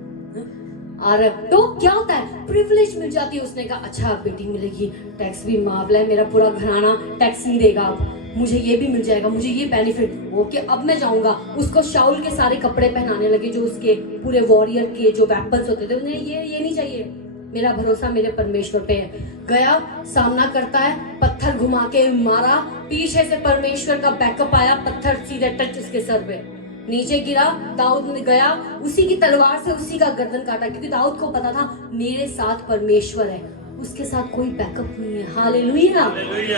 और तो क्या होता है, प्रिविलेज मिल जाती है। उसने कहा अच्छा बेटी मिलेगी, टैक्स भी माफ है, मेरा पूरा घराना टैक्स नहीं देगा, मुझे ये भी मिल जाएगा, मुझे ये बेनिफिट। ओके अब मैं जाऊंगा। उसको शाऊल के सारे कपड़े पहनाने लगे, जो उसके पूरे वॉरियर के जो वेपन्स होते थे। उन्हें ये नहीं चाहिए, मेरा भरोसा मेरे परमेश्वर पे है। गया, सामना करता है, पत्थर घुमा के मारा, पीछे से परमेश्वर का बैकअप आया, पत्थर सीधे टच उसके सर पे, नीचे गिरा। दाऊद ने गया, उसी की तलवार से उसी का गर्दन काटा, क्योंकि दाऊद को पता था मेरे साथ परमेश्वर है, उसके साथ कोई बैकअप नहीं है। हालेलुया।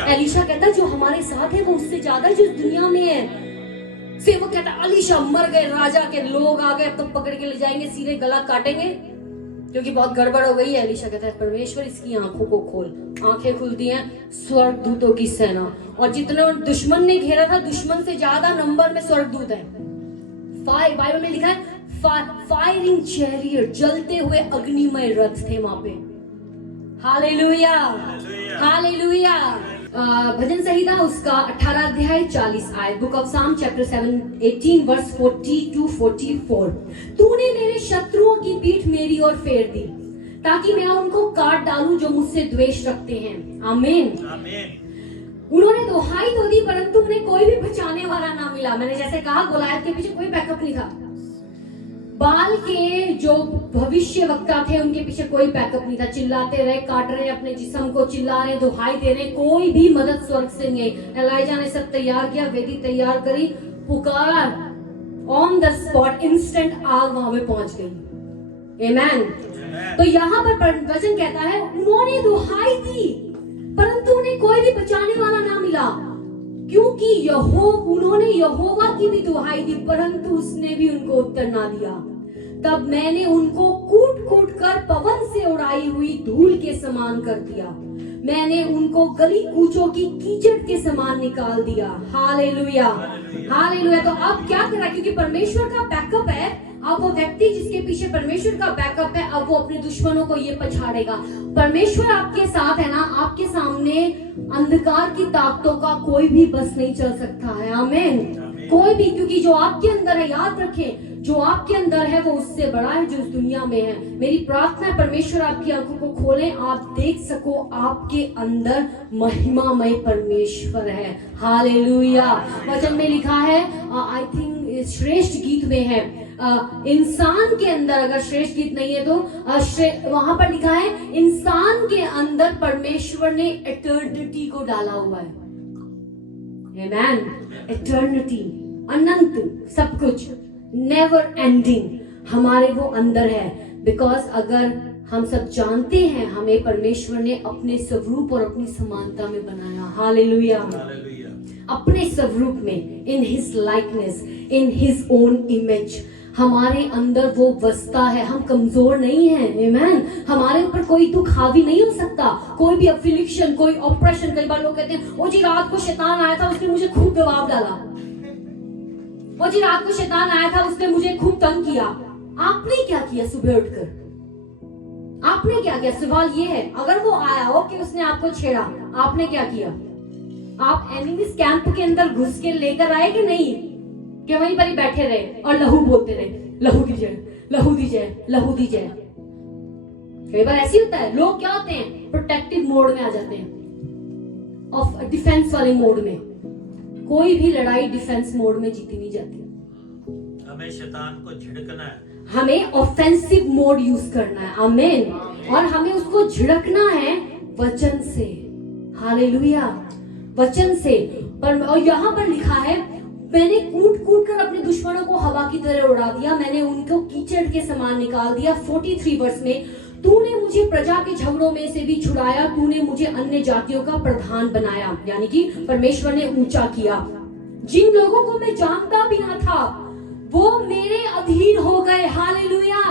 एलीशा कहता है जो हमारे साथ है वो उससे ज्यादा जो दुनिया में है। फिर वो कहता है एलीशा मर गए, राजा के लोग आ गए, तो पकड़ के ले जाएंगे, सीधे गला काटेंगे क्योंकि बहुत गड़बड़ हो गई है। एलीशा कहता है परमेश्वर इसकी आंखों को खोल। आंखें खुलती हैं, स्वर्गदूतों की सेना, और जितने दुश्मन ने घेरा था, दुश्मन से ज्यादा नंबर में स्वर्गदूत है। बाइबल में लिखा है फायरिंग चैरियट, जलते हुए अग्निमय रथ थे वहां पे। Hallelujah, hallelujah. भजन संहिता उसका 18 अध्याय 40 आयत, बुक ऑफ साम चैप्टर 18 वर्स 40 to 44। तूने मेरे शत्रुओं की पीठ मेरी ओर फेर दी, ताकि मैं उनको काट डालूं जो मुझसे द्वेष रखते हैं। आमीन, आमीन। उन्होंने दुहाई तो दी, परंतु उन्हें कोई भी बचाने वाला ना मिला। मैंने जैसे कहा गोलायत के पीछे कोई बैकअप नहीं था। बाल के जो भविष्य वक्ता थे उनके पीछे कोई बैकअप नहीं था। चिल्लाते रहे, काट रहे अपने जिस्म को, चिल्ला रहे, दुहाई दे रहे, कोई भी मदद स्वर्ग से नहीं आई। एलाइजा ने सब तैयार किया, वेदी तैयार करी, पुकार, ऑन द स्पॉट इंस्टेंट आग वहां पे पहुंच गई। आमेन। तो यहाँ पर वचन कहता है उन्होंने दुहाई दी, परंतु उन्हें कोई भी बचाने वाला ना मिला, क्योंकि उन्होंने यहोवा की भी दुहाई दी, परंतु उसने भी उनको उत्तर ना दिया। तब मैंने उनको कूट कूट कर पवन से उड़ाई हुई धूल के समान कर दिया, मैंने उनको गली कूचों की कीचड़ के समान निकाल दिया। Hallelujah, hallelujah. तो अब क्या करा, क्योंकि परमेश्वर का बैकअप है, अब वो व्यक्ति जिसके पीछे परमेश्वर का बैकअप है, अब वो अपने दुश्मनों को ये पछाड़ेगा। परमेश्वर आपके साथ है ना, आपके सामने अंधकार की ताकतों का कोई भी बस नहीं चल सकता है। आमीन, कोई भी, क्योंकि जो आपके अंदर है, याद रखें, जो आपके अंदर है वो उससे बड़ा है जो इस दुनिया में है। मेरी प्रार्थना है परमेश्वर आपकी आंखों को खोलें, आप देख सको आपके अंदर महिमामय परमेश्वर है। हालेलुया। वचन में लिखा है, आई थिंक श्रेष्ठ गीत में है, इंसान के अंदर, अगर श्रेष्ठ गीत नहीं है तो वहां पर लिखा है इंसान के अंदर परमेश्वर ने एटर्निटी को डाला हुआ है। आमेन। एटर्निटी, अनंत, सब कुछ, नेवर एंडिंग हमारे वो अंदर है। बिकॉज अगर हम सब जानते हैं हमें परमेश्वर ने अपने स्वरूप और अपनी समानता में बनाया। हालेलुया। अपने स्वरूप में, in his likeness, in his own image, हमारे अंदर वो बसता है। हम कमजोर नहीं हैं। आमेन। हमारे ऊपर कोई दुख हावी नहीं हो सकता, कोई भी अफिलिक्शन, कोई ऑपरेशन। कई बार लोग कहते हैं ओ जी रात को शैतान आया था, उसने मुझे खूब दबाव डाला, ओ जी रात को शैतान आया था, उसने मुझे खूब तंग किया। आपने क्या किया सुबह उठकर? आपने क्या किया? सवाल ये है, अगर वो आया हो कि उसने आपको छेड़ा, आपने क्या किया? आप एनिमीज कैंप के अंदर घुस के लेकर आए कि नहीं, कि वहीं पर ही बैठे रहे और लहू बोलते रहे, लहू दी जाए, लहू दी जाए, लहू दी जाए। कई बार ऐसी होता है, लोग क्या होते हैं, प्रोटेक्टिव मोड में आ जाते हैं, ऑफ डिफेंस वाले मोड में। कोई भी लड़ाई डिफेंस मोड में जीती नहीं जाती। हमें शैतान को झिड़कना है, हमें ऑफेंसिव मोड यूज करना है। आमीन। और हमें उसको झिड़कना है वचन से। हालेलुया, वचन से। और यहाँ पर लिखा है मैंने कूट कूट कर अपने दुश्मनों को हवा की तरह उड़ा दिया, मैंने उनको कीचड़ के समान निकाल दिया। 43 वर्ष में, तूने मुझे प्रजा के झगड़ों में से भी छुड़ाया, तूने मुझे अन्य जातियों का प्रधान बनाया। यानी कि परमेश्वर ने ऊंचा किया। जिन लोगों को मैं जानता भी ना था वो मेरे अधीन हो गए। Hallelujah,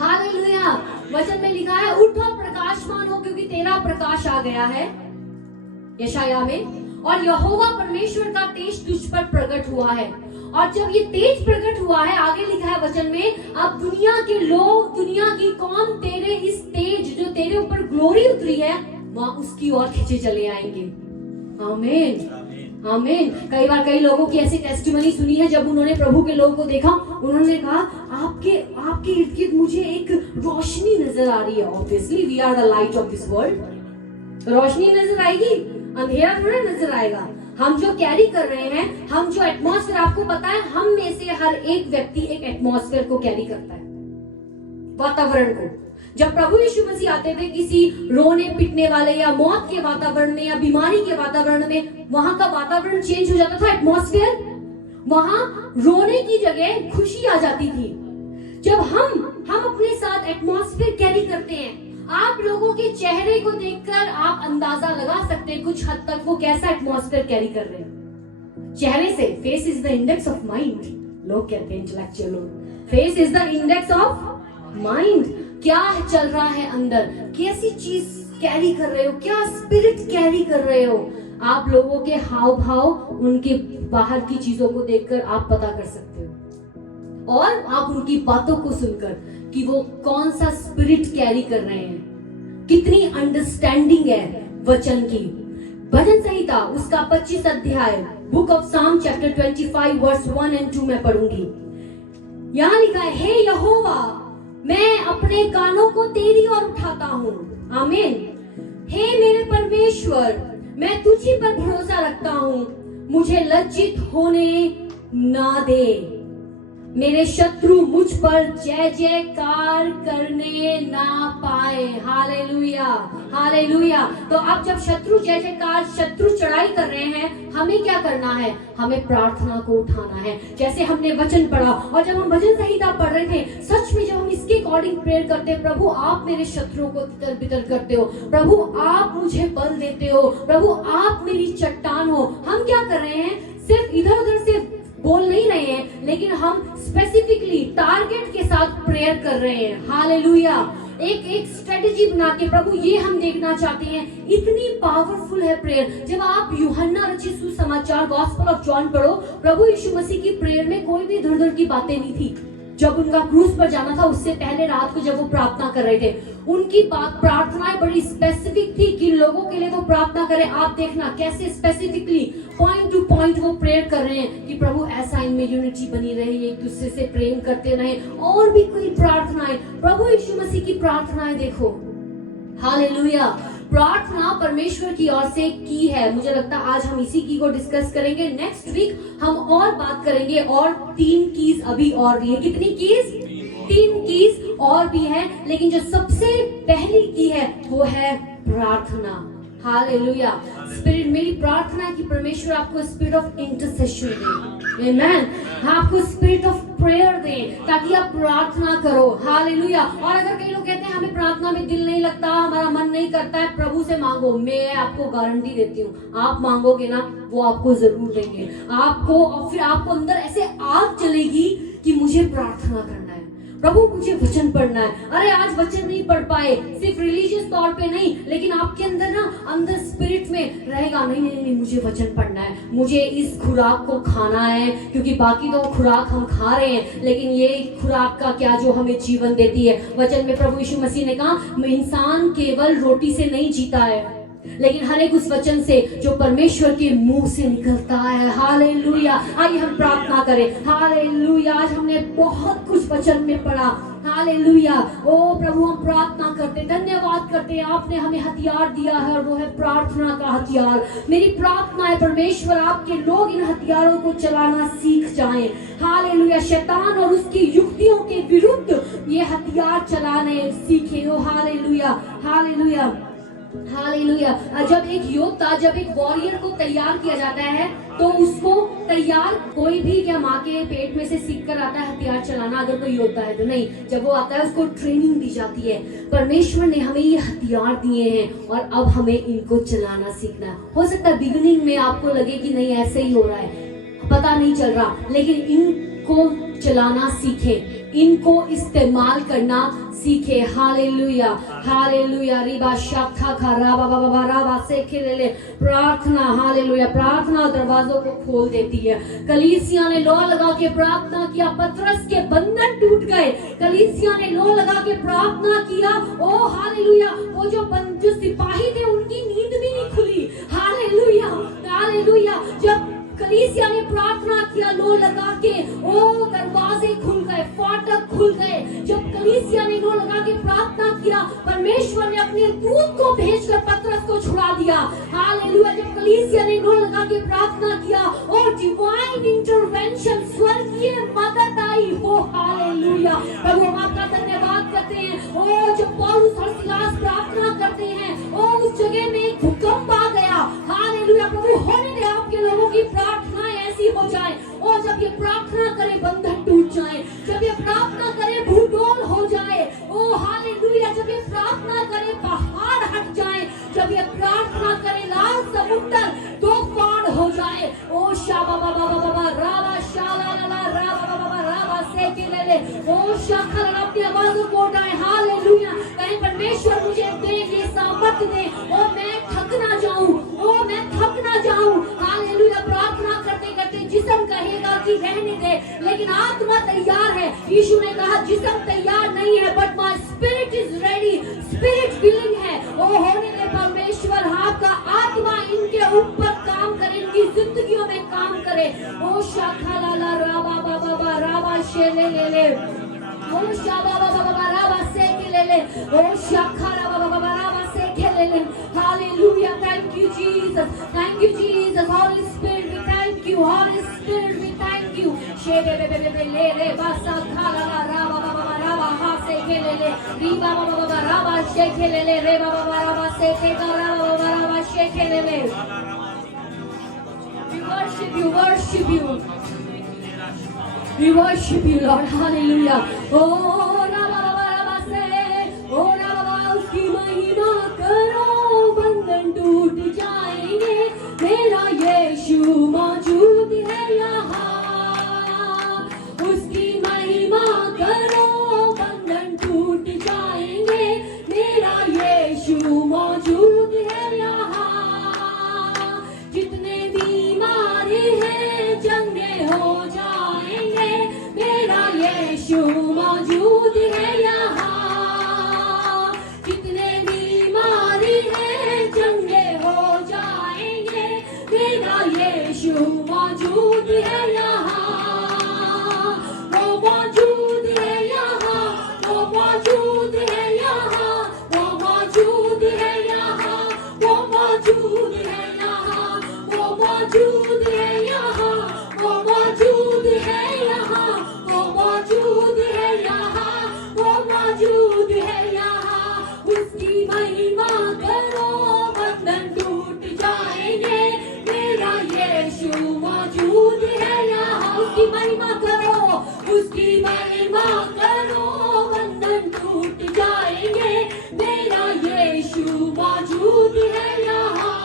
hallelujah. वचन में लिखा है उठ और प्रकाशमान हो, क्योंकि तेरा प्रकाश आ गया है, यशाया में, और यहोवा परमेश्वर का तेज तुझ पर प्रकट हुआ है। और जब ये तेज प्रकट हुआ है, आगे लिखा है वचन में, अब दुनिया के लोग, दुनिया की कौन तेरे इस तेज जो तेरे ऊपर ग्लोरी उतरी है, वहां उसकी ओर खींचे चले आएंगे। आमीन। आमीन। कई बार कई लोगों की ऐसी टेस्टिमनी सुनी है, जब उन्होंने प्रभु के लोगों को देखा, उन्होंने कहा आपके इर्द गिर्द मुझे एक रोशनी नजर आ रही है। Obviously we are the light of this world. रोशनी नजर आएगी, अंधेरा थोड़ा नजर आएगा। हम जो कैरी कर रहे हैं, हम जो एटमॉस्फेयर, आपको पता है हम में से हर एक व्यक्ति एक एटमॉस्फेयर को कैरी करता है, वातावरण को। जब प्रभु यीशु मसीह आते थे किसी रोने पिटने वाले या मौत के वातावरण में या बीमारी के वातावरण में, वहां का वातावरण चेंज हो जाता था, एटमॉस्फेयर। वहां रोने की जगह खुशी आ जाती थी। जब हम अपने साथ एटमॉस्फेयर कैरी करते हैं, आप लोगों के चेहरे को देखकर आप अंदाजा लगा सकते हैं कुछ हद तक वो कैसा एटमॉस्फेयर कैरी कर रहे हैं। चेहरे से, face is the index of mind, लोग कहते हैं इंटेलेक्चुअल लोग, face is the index of mind. क्या चल रहा है अंदर, कैसी चीज कैरी कर रहे हो, क्या स्पिरिट कैरी कर रहे हो। आप लोगों के हाव भाव, उनके बाहर की चीजों को देखकर आप पता कर सकते हो, और आप उनकी बातों को सुनकर कि वो कौन सा स्पिरिट कैरी कर रहे हैं, कितनी अंडरस्टैंडिंग है वचन की। भजन संहिता उसका 25 अध्याय, बुक ऑफ साम चैप्टर 25 वर्स 1 और 2 में पढ़ूंगी। यहाँ लिखा है, हे यहोवा, मैं अपने कानों को तेरी ओर उठाता हूँ। आमीन। हे मेरे परमेश्वर, मैं तुझी पर भरोसा रखता हूँ, मुझे लज्जित होने ना दे। मेरे शत्रु मुझ पर जय जयकार करने ना पाए। Hallelujah, hallelujah. तो अब जब शत्रु जय जयकार, शत्रु चढ़ाई कर रहे हैं, हमें क्या करना है? हमें प्रार्थना को उठाना है। जैसे हमने वचन पढ़ा, और जब हम भजन संहिता पढ़ रहे थे, सच में जब हम इसके अकॉर्डिंग प्रेयर करते हैं, प्रभु आप मेरे शत्रुओं को तितर बितर करते हो, प्रभु आप मुझे बल देते हो, प्रभु आप मेरी चट्टान हो। हम क्या कर रहे हैं? सिर्फ इधर उधर से बोल नहीं रहे हैं, लेकिन हम स्पेसिफिकली टारगेट के साथ प्रेयर कर रहे हैं। हालेलुया। एक स्ट्रेटेजी बना के, प्रभु ये हम देखना चाहते हैं। इतनी पावरफुल है प्रेयर। जब आप यूहन्ना रचित सुसमाचार, गॉस्पेल ऑफ जॉन पढ़ो, प्रभु यीशु मसीह की प्रेयर में कोई भी इधर उधर की बातें नहीं थी। जब उनका क्रूस पर जाना था, उससे पहले रात को जब वो प्रार्थना कर रहे थे, उनकी बात, प्रार्थनाएं बड़ी स्पेसिफिक थी कि लोगों के लिए वो प्रार्थना करें। आप देखना कैसे स्पेसिफिकली पॉइंट टू पॉइंट वो प्रेयर कर रहे हैं कि प्रभु ऐसा इनमें यूनिटी बनी रहे, एक दूसरे से प्रेम करते रहे। और भी कोई प्रार्थनाएं, प्रभु यीशु मसीह की प्रार्थनाएं देखो। हालेलुया। प्रार्थना परमेश्वर की ओर से की है। मुझे लगता है आज हम इसी की को डिस्कस करेंगे। नेक्स्ट वीक हम और बात करेंगे, और 3 कीज अभी और भी है। कितनी कीज? 3 कीज और भी है, लेकिन जो सबसे पहली की है वो है प्रार्थना। हालेलुया। स्पिरिट, मेरी प्रार्थना है कि परमेश्वर आपको स्पिरिट ऑफ इंटरसेशन दे। आमेन। आपको स्पिरिट ऑफ प्रेयर दे, ताकि आप प्रार्थना करो। हालेलुया। और अगर कई लोग कहते हैं हमें प्रार्थना में दिल नहीं लगता, हमारा मन नहीं करता है, प्रभु से मांगो। मैं आपको गारंटी देती हूँ, आप मांगोगे ना, वो आपको जरूर देंगे आपको। और फिर आपको अंदर ऐसे आग चलेगी कि मुझे प्रार्थना करना है, प्रभु मुझे वचन पढ़ना है। अरे आज वचन नहीं पढ़ पाए, सिर्फ रिलीजियस तौर पे नहीं, लेकिन आपके अंदर ना, अंदर स्पिरिट में रहेगा, नहीं नहीं नहीं, मुझे वचन पढ़ना है, मुझे इस खुराक को खाना है। क्योंकि बाकी तो खुराक हम खा रहे हैं, लेकिन ये खुराक का क्या जो हमें जीवन देती है। वचन में प्रभु यीशु मसीह ने कहा, इंसान केवल रोटी से नहीं जीता है, लेकिन हर एक उस वचन से जो परमेश्वर के मुंह से निकलता है। हालेलुया। आइए हम प्रार्थना करें। हालेलुया। आज हमने बहुत कुछ वचन में पढ़ा। हालेलुया। ओ प्रभु, हम प्रार्थना करते, धन्यवाद करते हैं, आपने हमें हथियार दिया है, और वो है प्रार्थना का हथियार। मेरी प्रार्थना है परमेश्वर, आपके लोग इन हथियारों को चलाना सीख जाएं। हालेलुया। शैतान और उसकी युक्तियों के विरुद्ध ये हथियार चलाने सीखे हो। Hallelujah, hallelujah, hallelujah. जब एक योद्धा, जब एक वॉरियर को तैयार किया जाता है, तो उसको तैयार कोई भी क्या माँ के पेट में से सीख कर आता है हथियार चलाना? अगर कोई योद्धा है तो नहीं, जब वो आता है उसको ट्रेनिंग दी जाती है। परमेश्वर ने हमें ये हथियार दिए हैं, और अब हमें इनको चलाना सीखना है। हो सकता है बिगिनिंग में आपको लगे कि नहीं ऐसे ही हो रहा है, पता नहीं चल रहा, लेकिन इनको चलाना सीखे, इनको इस्तेमाल करना सीखे। Hallelujah, hallelujah. रिबा शाखा खरा बाबा बाबा राबा से खेले प्रार्थना। हालेलुया। प्रार्थना दरवाजों को खोल देती है। कलीसिया ने लो लगा के प्रार्थना किया, पतरस के बंधन टूट गए। कलीसिया ने लो लगा के प्रार्थना किया। ओ हालेलुया। वो जो सिपाही थे, उनकी नींद भी नहीं खुली। Hallelujah, hallelujah. हालेलुया। जब कलीसिया ने प्रार्थना किया लो लगा के, ओ दरवाजे खुल गए, फाटक खुल गए। जब कलीसिया ने लो लगा के प्रार्थना किया, परमेश्वर ने अपने दूत को भेजकर पतरस को छुड़ा दिया। हालेलुया। जब कलीसिया ने लो लगा के प्रार्थना किया और डिवाइन इंटरवेंशन, स्वर्गीय मदद आई हो। हालेलुया। प्रभु हम आपका धन्यवाद करते हैं। ओ जब पौलुस और सिलास प्रार्थना करते हैं, ओ उस जगह में एक भूकंप आ गया। हालेलुया। प्रभु होने दे आपके लोगों की प्रार्थनाएं ऐसी हो जाए, और जब ये प्रार्थना करे बंधन टूट जाए, जब ये प्रार्थना करे भूडोल हो जाए। ओ हालेलुया। जब ये प्रार्थना करे पहाड़ हट जाए, जब ये प्रार्थना करे लाल समुद्र दो फाड़ हो जाए। ओ शाबा बाबा बाबा रावा शाला ला रावा बाबा रावा से के ले ले। ओ शाखा अपनी आवाज़ को उठाए। हालेलुया। कहीं परमेश्वर मुझे दे ये सामर्थ दे, और मैं थक ना जाऊं, ओ मैं थक ना जाऊं। हालेलुया। प्रार्थना करते करते जिस्म कहेगा कि रहने दे, लेकिन आत्मा तैयार है। यीशु ने कहा जिस्म तैयार नहीं है, but my spirit is ready, spirit willing है। ओ होने दे परमेश्वर, आपका आत्मा इनके ऊपर काम करे, इनकी जिंदगियों में काम करे। ओ शाखा लाला राबा बाबा राबा शेले ले ले। ओ शाबा बाबा राबा से के ले ले। ओ शाखा राबा बाबा राबा से के ले ले। Hallelujah. Thank you Jesus, thank you Jesus. Holy spirit we thank you, holy spirit we thank you. शेले बे ले ले बासा खाला राबा बाबा राबा हा से के ले ले। री बाबा बाबा राबा से के ले ले। रे बाबा राबा से के राबा बाबा राबा से के ले ले। We worship you, worship you. We worship you, Lord. Hallelujah. Oh, Rabba से, oh Rabba उसकी महिमा करो, बंधन टूट जाएंगे। मेरा यीशु मौजूद है यहाँ। उसकी महिमा करो, बंधन टूट जाएंगे। मेरा यीशु मौजूद है यहाँ। जितने बीमारी हैं चंगे हो जाएंगे। मेरा यीशु मौजूद है यहाँ। जितने बीमारी हैं चंगे हो जाएंगे। मेरा यीशु मौजूद है यहाँ। वो मौजूद है यहाँ, वो मौजूद है यहाँ, वो मौजूद है यहाँ, वो मौजूद है यहाँ, वो मौजूद है यहाँ, वो मौजूद है यहाँ, वो मौजूद है यहाँ, वो मौजूद है यहाँ। उसकी महिमा करो, बंधन टूट जाएंगे। मेरा यीशु मौजूद है यहाँ। उसकी महिमा करो, उसकी महिमा करो, बंधन टूट जाएंगे। मेरा यीशु मौजूद है यहाँ।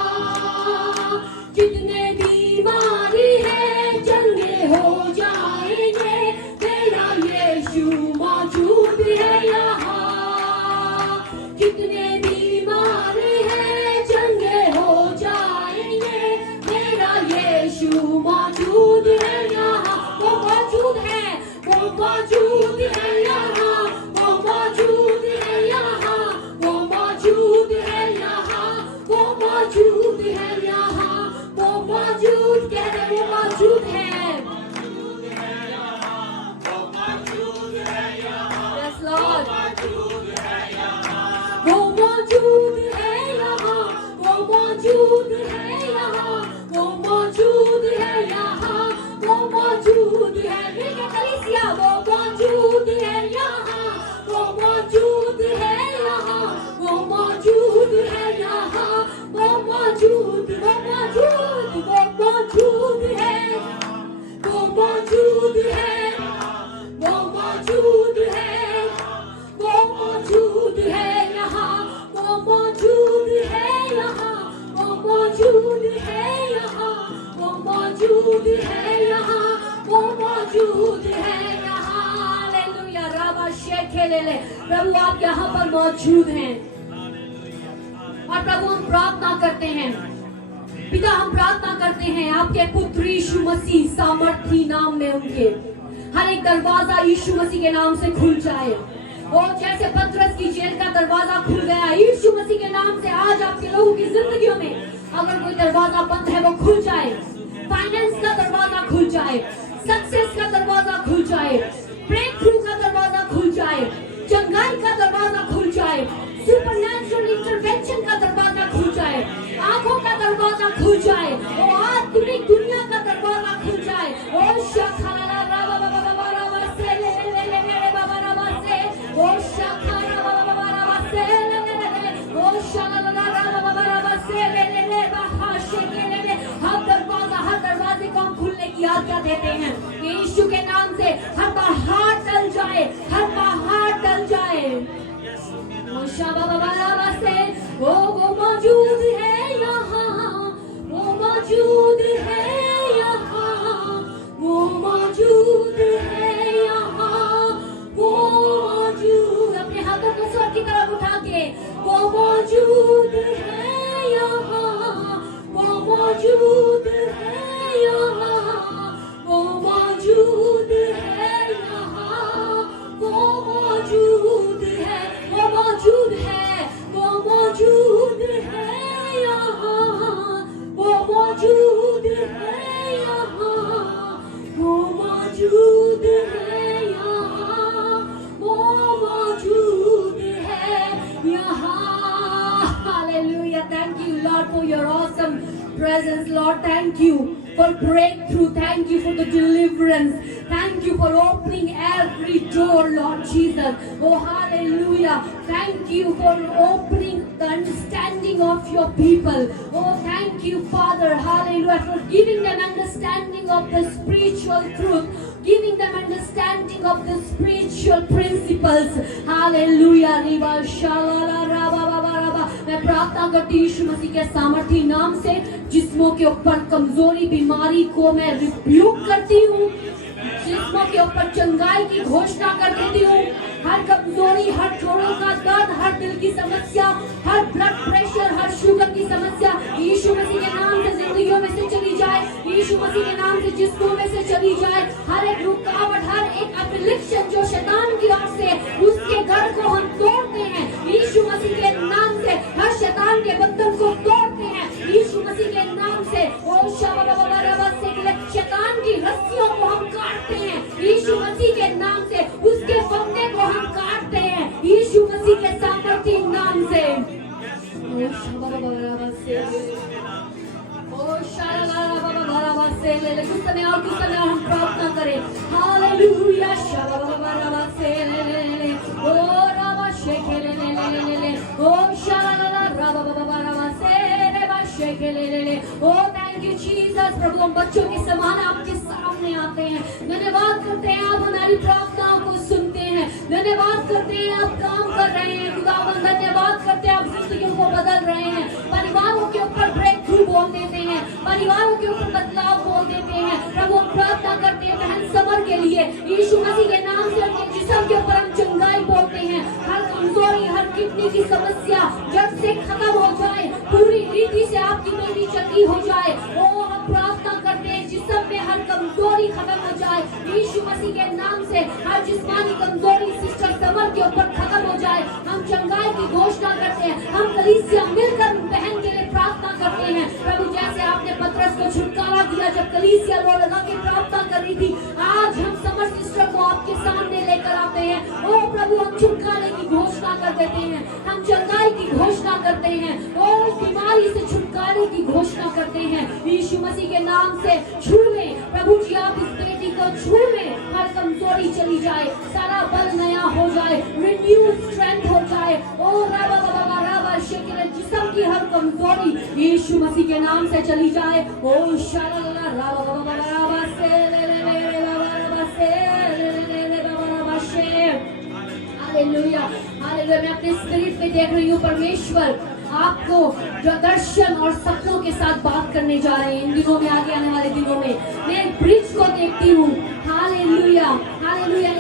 जितने बीमारी है चंगे हो जाएंगे। मेरा यीशु मौजूद है यहाँ। जितने बीमारी है चंगे हो जाएंगे। मेरा यीशु मौजूद है यहाँ। वो मौजूद है, वो मौजूद है यहाँ, वो मौजूद है यहाँ, वो मौजूद है यहाँ, वो मौजूद है यहाँ, वो मौजूद कह रहे वो मौजूद है। Yes, Lord. वो मौजूद है यहाँ, वो मौजूद है यहाँ, वो मौजूद है यहाँ, वो मौजूद है। मेरे कलीसिया वो मौजूद है यहाँ, वो मौजूद है यहाँ, वो मौजूद है यहाँ, वो मौजूद, वो मौजूद, वो मौजूद है, वो मौजूद है, वो मौजूद है, वो मौजूद है यहाँ, वो मौजूद है यहाँ, वो मौजूद है यहाँ, वो मौजूद है यहाँ, वो मौजूद है यहाँ। हालेलुया। राबा शेखेलेले। प्रभु आप यहाँ पर मौजूद हैं, और प्रभु हम प्रार्थना करते हैं। पिता हम प्रार्थना करते हैं आपके पुत्र यीशु मसीह सामर्थी नाम में उनके हर एक दरवाजा यीशु मसीह के नाम से खुल जाए। और जैसे पतरस की जेल का दरवाजा खुल गया, यीशु मसीह के नाम से आज आपके लोगों की जिंदगियों में अगर कोई दरवाजा बंद है वो खुल जाए, फाइनेंस का दरवाजा खुल जाए, सक्सेस का दरवाजा खुल जाए, ब्रेक थ्रू का दरवाजा खुल जाए, चंगाई का दरवाजा खुल जाए, सुपरनैचुरल इंटरवेंशन का दरवाजा खुल जाए, आंखों का दरवाजा खुल जाए, और आत्मिक दुनिया का दरवाजा खुल जाए। और शाखाला रावा बाबा बाबा रावा से ले ले ले मेरे बाबा रावा से, और शाखाला बाबा बाबा रावा से ले ले ले, और शाखाला रावा बाबा रावा से ले ले ले बाहर से ले ले। हर दरवाजे को हम खुलने की आज्ञा देते हैं यीशु के नाम से। हर पहाड़ टल जाए, हर पहाड़ टल जाए। वो मौजूद है यहाँ, वो मौजूद है यहाँ, वो मौजूद है यहाँ, वो मौजूद। अपने हाथों को स्वर की तरफ उठा के, वो मौजूद है यहाँ, वो मौजूद है यहाँ, वो मौजूद है यहाँ, वो मौजूद है, वो मौजूद है, वो मौजूद है यहाँ, वो मौजूद है यहाँ, वो मौजूद है यहाँ, वो मौजूद है यहाँ। Hallelujah. Thank you, Lord, for your awesome presence. Lord, thank you for breakthrough. Thank you for the deliverance. Thank you for opening every door, Lord Jesus. Oh, hallelujah. Thank you for opening the understanding of your people. Oh, thank you, Father. Hallelujah. For giving them understanding of the spiritual truth. Giving them understanding of the spiritual principles. Hallelujah. Riba shalala raba baba raba. मैं प्रार्थना करती हूँ यीशु मसीह के सामर्थी नाम से, जिस्मों के ऊपर कमजोरी बीमारी को मैं रिब्यूक करती हूँ, जिस्मों के ऊपर चंगाई की घोषणा कर देती हूँ। हर कमजोरी, हर जोड़ों का दर्द, हर दिल की समस्या, हर ब्लड प्रेशर, हर शुगर की समस्या यीशु मसीह के नाम से जिंदगियों में से चली जाए। यीशु मसीह के नाम से जिस्मों में से चली जाए। हर एक रुकावट, हर एक अफलिक्शन जो शैतान की ओर से, उसके घर को हम तोड़ते हैं यीशु मसीह के नाम से। हर शैतान के बंधन को तोड़ते हैं यीशु मसीह के नाम से। ओ शाबाबाबाबाबा से शैतान की रस्सियों को हम काटते हैं यीशु मसीह के नाम से। उसके फंदे को हम काटते हैं यीशु मसीह के सामर्थी नाम से। ओ शाबाबाबाबाबा से, ओ शाबाबाबाबाबा से ले ले। कुछ समय और कुछ समय हम प्रार्थना करें। हालेलुया। शाबाबाबाबाबा से ले ले ले, ओ राबा शेखे ले ले ले ले ले, ओ शाबाबाबा राबाबाबाबा से रे बा शेखे ले ले ले। ओ थैंक यू जीसस। प्रभु, हम बच्चों के समान आपके सामने आते हैं। धन्यवाद करते हैं, आप हमारी प्रार्थनाओं को सुनते हैं। धन्यवाद करते हैं, आप काम कर रहे हैं खुदावंद। धन्यवाद करते हैं, आप जिंदगियों को बदल रहे हैं। परिवारों के ऊपर ब्रेक थ्रू बोल देते हैं, परिवारों के ऊपर बदलाव बोल देते हैं। प्रभु, हम प्रार्थना करते हैं बहन समर के लिए यीशु मसीह के नाम से। उनके जिस्म के ऊपर हम चंगाई बोलते हैं। हर कमजोरी, हर किडनी की समस्या जड़ से खत्म हो जाए, पूरी रीति से आपकी बेटी चंगी हो जाए। ओ, हम प्रार्थना करते हैं जिस्म में हर कमजोरी खत्म हो जाए यीशु मसीह के नाम से। हर जिस्मानी कमजोरी सिस्टर समर के ऊपर खत्म हो जाए। हम चंगाई की घोषणा करते हैं। हम कलीसिया मिलकर बहन के लिए प्रार्थना करते हैं। प्रभु, जैसे आपने पतरस को छुटकारा दिया जब कलीसिया रो लगा के प्रार्थना कर रही थी, आज हम समर सिस्टर को आपके सामने लेकर आते हैं। ओ प्रभु, हम छुटकारे की घोषणा कर देते हैं, हम चंगाई की घोषणा करते हैं, और इस बीमारी से छुटकारे की घोषणा करते हैं यीशु मसीह के नाम से। छू लें प्रभु जी, आप इस बेटी को छू लें। हर कमजोरी चली जाए, सारा बल नया हो जाए, रिन्यूड स्ट्रेंथ हो जाए। ओ राबा बाबा राबा शेके, जिस्म की हर कमजोरी यीशु मसीह के नाम से चली जाए। ओ शाला राबा बाबा राबा से ले ले ले बाबा राबा से ले ले ले बाबा राबा से। Hallelujah, hallelujah. मैं अपने स्पिरिट में देख रही हूँ परमेश्वर आपको जो दर्शन और सपनों के साथ बात करने जा रहे हैं इन दिनों में, आगे आने वाले दिनों में। मैं एक ब्रिज को देखती हूँ। Hallelujah, hallelujah.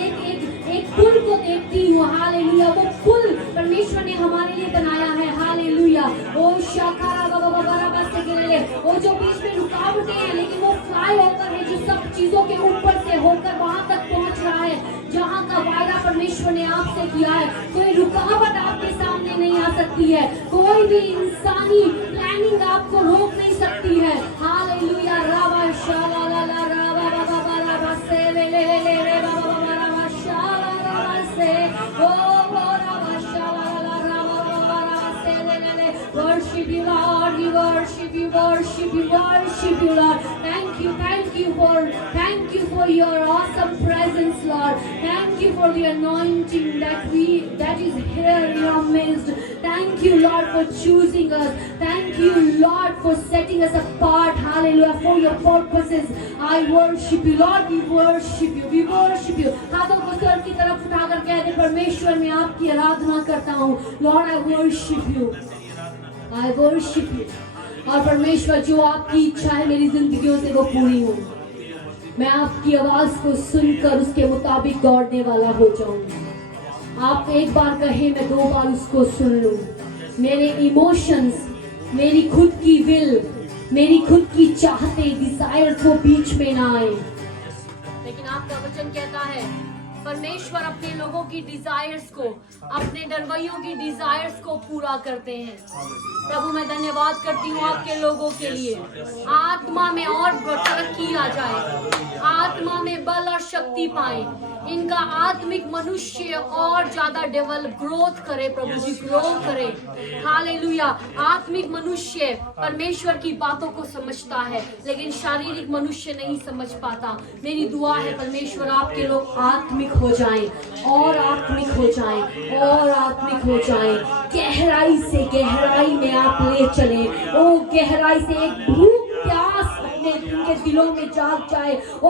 एक पुल को देखती हूँ। हालेलुया। वो पुल परमेश्वर ने हमारे लिए बनाया है। हालेलुया। ओ शाखारा बाबा बाबा राबा से गिरे, वो जो बीच में रुकावटें हैं, लेकिन वो फ्लाई होकर है जो सब चीजों के ऊपर से होकर वहां तक पहुंच रहा है जहाँ का वायदा परमेश्वर ने आपसे किया है। कोई रुकावट आपके सामने नहीं आ सकती है। कोई भी इंसानी प्लानिंग आप आपको रोक नहीं सकती है। हालेलुया। रावा शाला ला ला रावा बाबा बाबा से ले ले ले ले ले बाबा बाबा रावा शाला रावा से ओ रावा शाला ला रावा बाबा रावा से ले ले ले। Worship you Lord, we worship you, worship you, worship you Lord. Thank you for your awesome presence, Lord. Thank you for the anointing that is here in your midst. Thank you, Lord, for choosing us. Thank you, Lord, for setting us apart. Hallelujah, for your purposes. I worship you, Lord. We worship you. We worship you. हाथों को स्वर की तरफ उठाकर कह दे, परमेश्वर मैं आपकी आराधना करता हूँ. Lord, I worship you. I worship you. और परमेश्वर जो आपकी इच्छा है मेरी जिंदगियों से वो पूरी हो. मैं आपकी आवाज को सुनकर उसके मुताबिक दौड़ने वाला हो जाऊं. आप एक बार कहे, मैं 2 बार उसको सुन लूं. मेरे इमोशंस, मेरी खुद की विल, मेरी खुद की चाहते, डिजायर्स वो बीच में ना आए. लेकिन आपका वचन कहता है परमेश्वर अपने लोगों की डिजायर्स को, अपने डरवैयों की डिजायर्स को पूरा करते हैं. प्रभु मैं धन्यवाद करती हूँ आपके लोगों के लिए. आत्मा में और तरक्की आ जाए, आत्मा में बल और शक्ति पाए, इनका आत्मिक मनुष्य और ज्यादा डेवलप ग्रोथ करे. प्रभु जी ग्रो करे. हालेलुया. आत्मिक मनुष्य परमेश्वर की बातों को समझता है, लेकिन शारीरिक मनुष्य नहीं समझ पाता. मेरी दुआ है परमेश्वर आपके लोग आत्मिक हो जाएं और आत्मिक हो जाएं और आत्मिक हो जाएं. गहराई से गहराई में आप ले चले. ओ गहराई से एक भूख प्यास अपने उनके दिलों में जाग जाए. ओ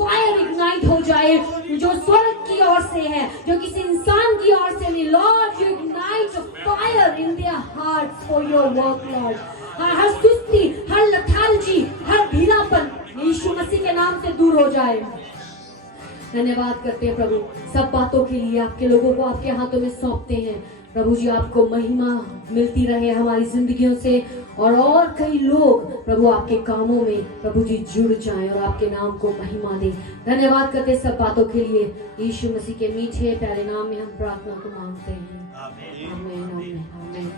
फायर इग्नाइट हो जाए जो स्वर्ग की ओर से है, जो किसी इंसान की ओर से नहीं. Lord you ignite fire in their hearts for your work Lord. हर सुस्ती, हर लथार्जी, हर ढीलापन यीशु मसीह के नाम से दूर हो जाए. धन्यवाद करते हैं प्रभु सब बातों के लिए. आपके लोगों को आपके हाथों में सौंपते हैं. प्रभु जी आपको महिमा मिलती रहे हमारी जिंदगियों से, और कई लोग प्रभु आपके कामों में प्रभु जी जुड़ जाएं और आपके नाम को महिमा दें. धन्यवाद करते सब बातों के लिए. यीशु मसीह के मीठे प्यारे नाम में हम प्रार्थना को मांगते हैं. आमीन आमीन आमीन.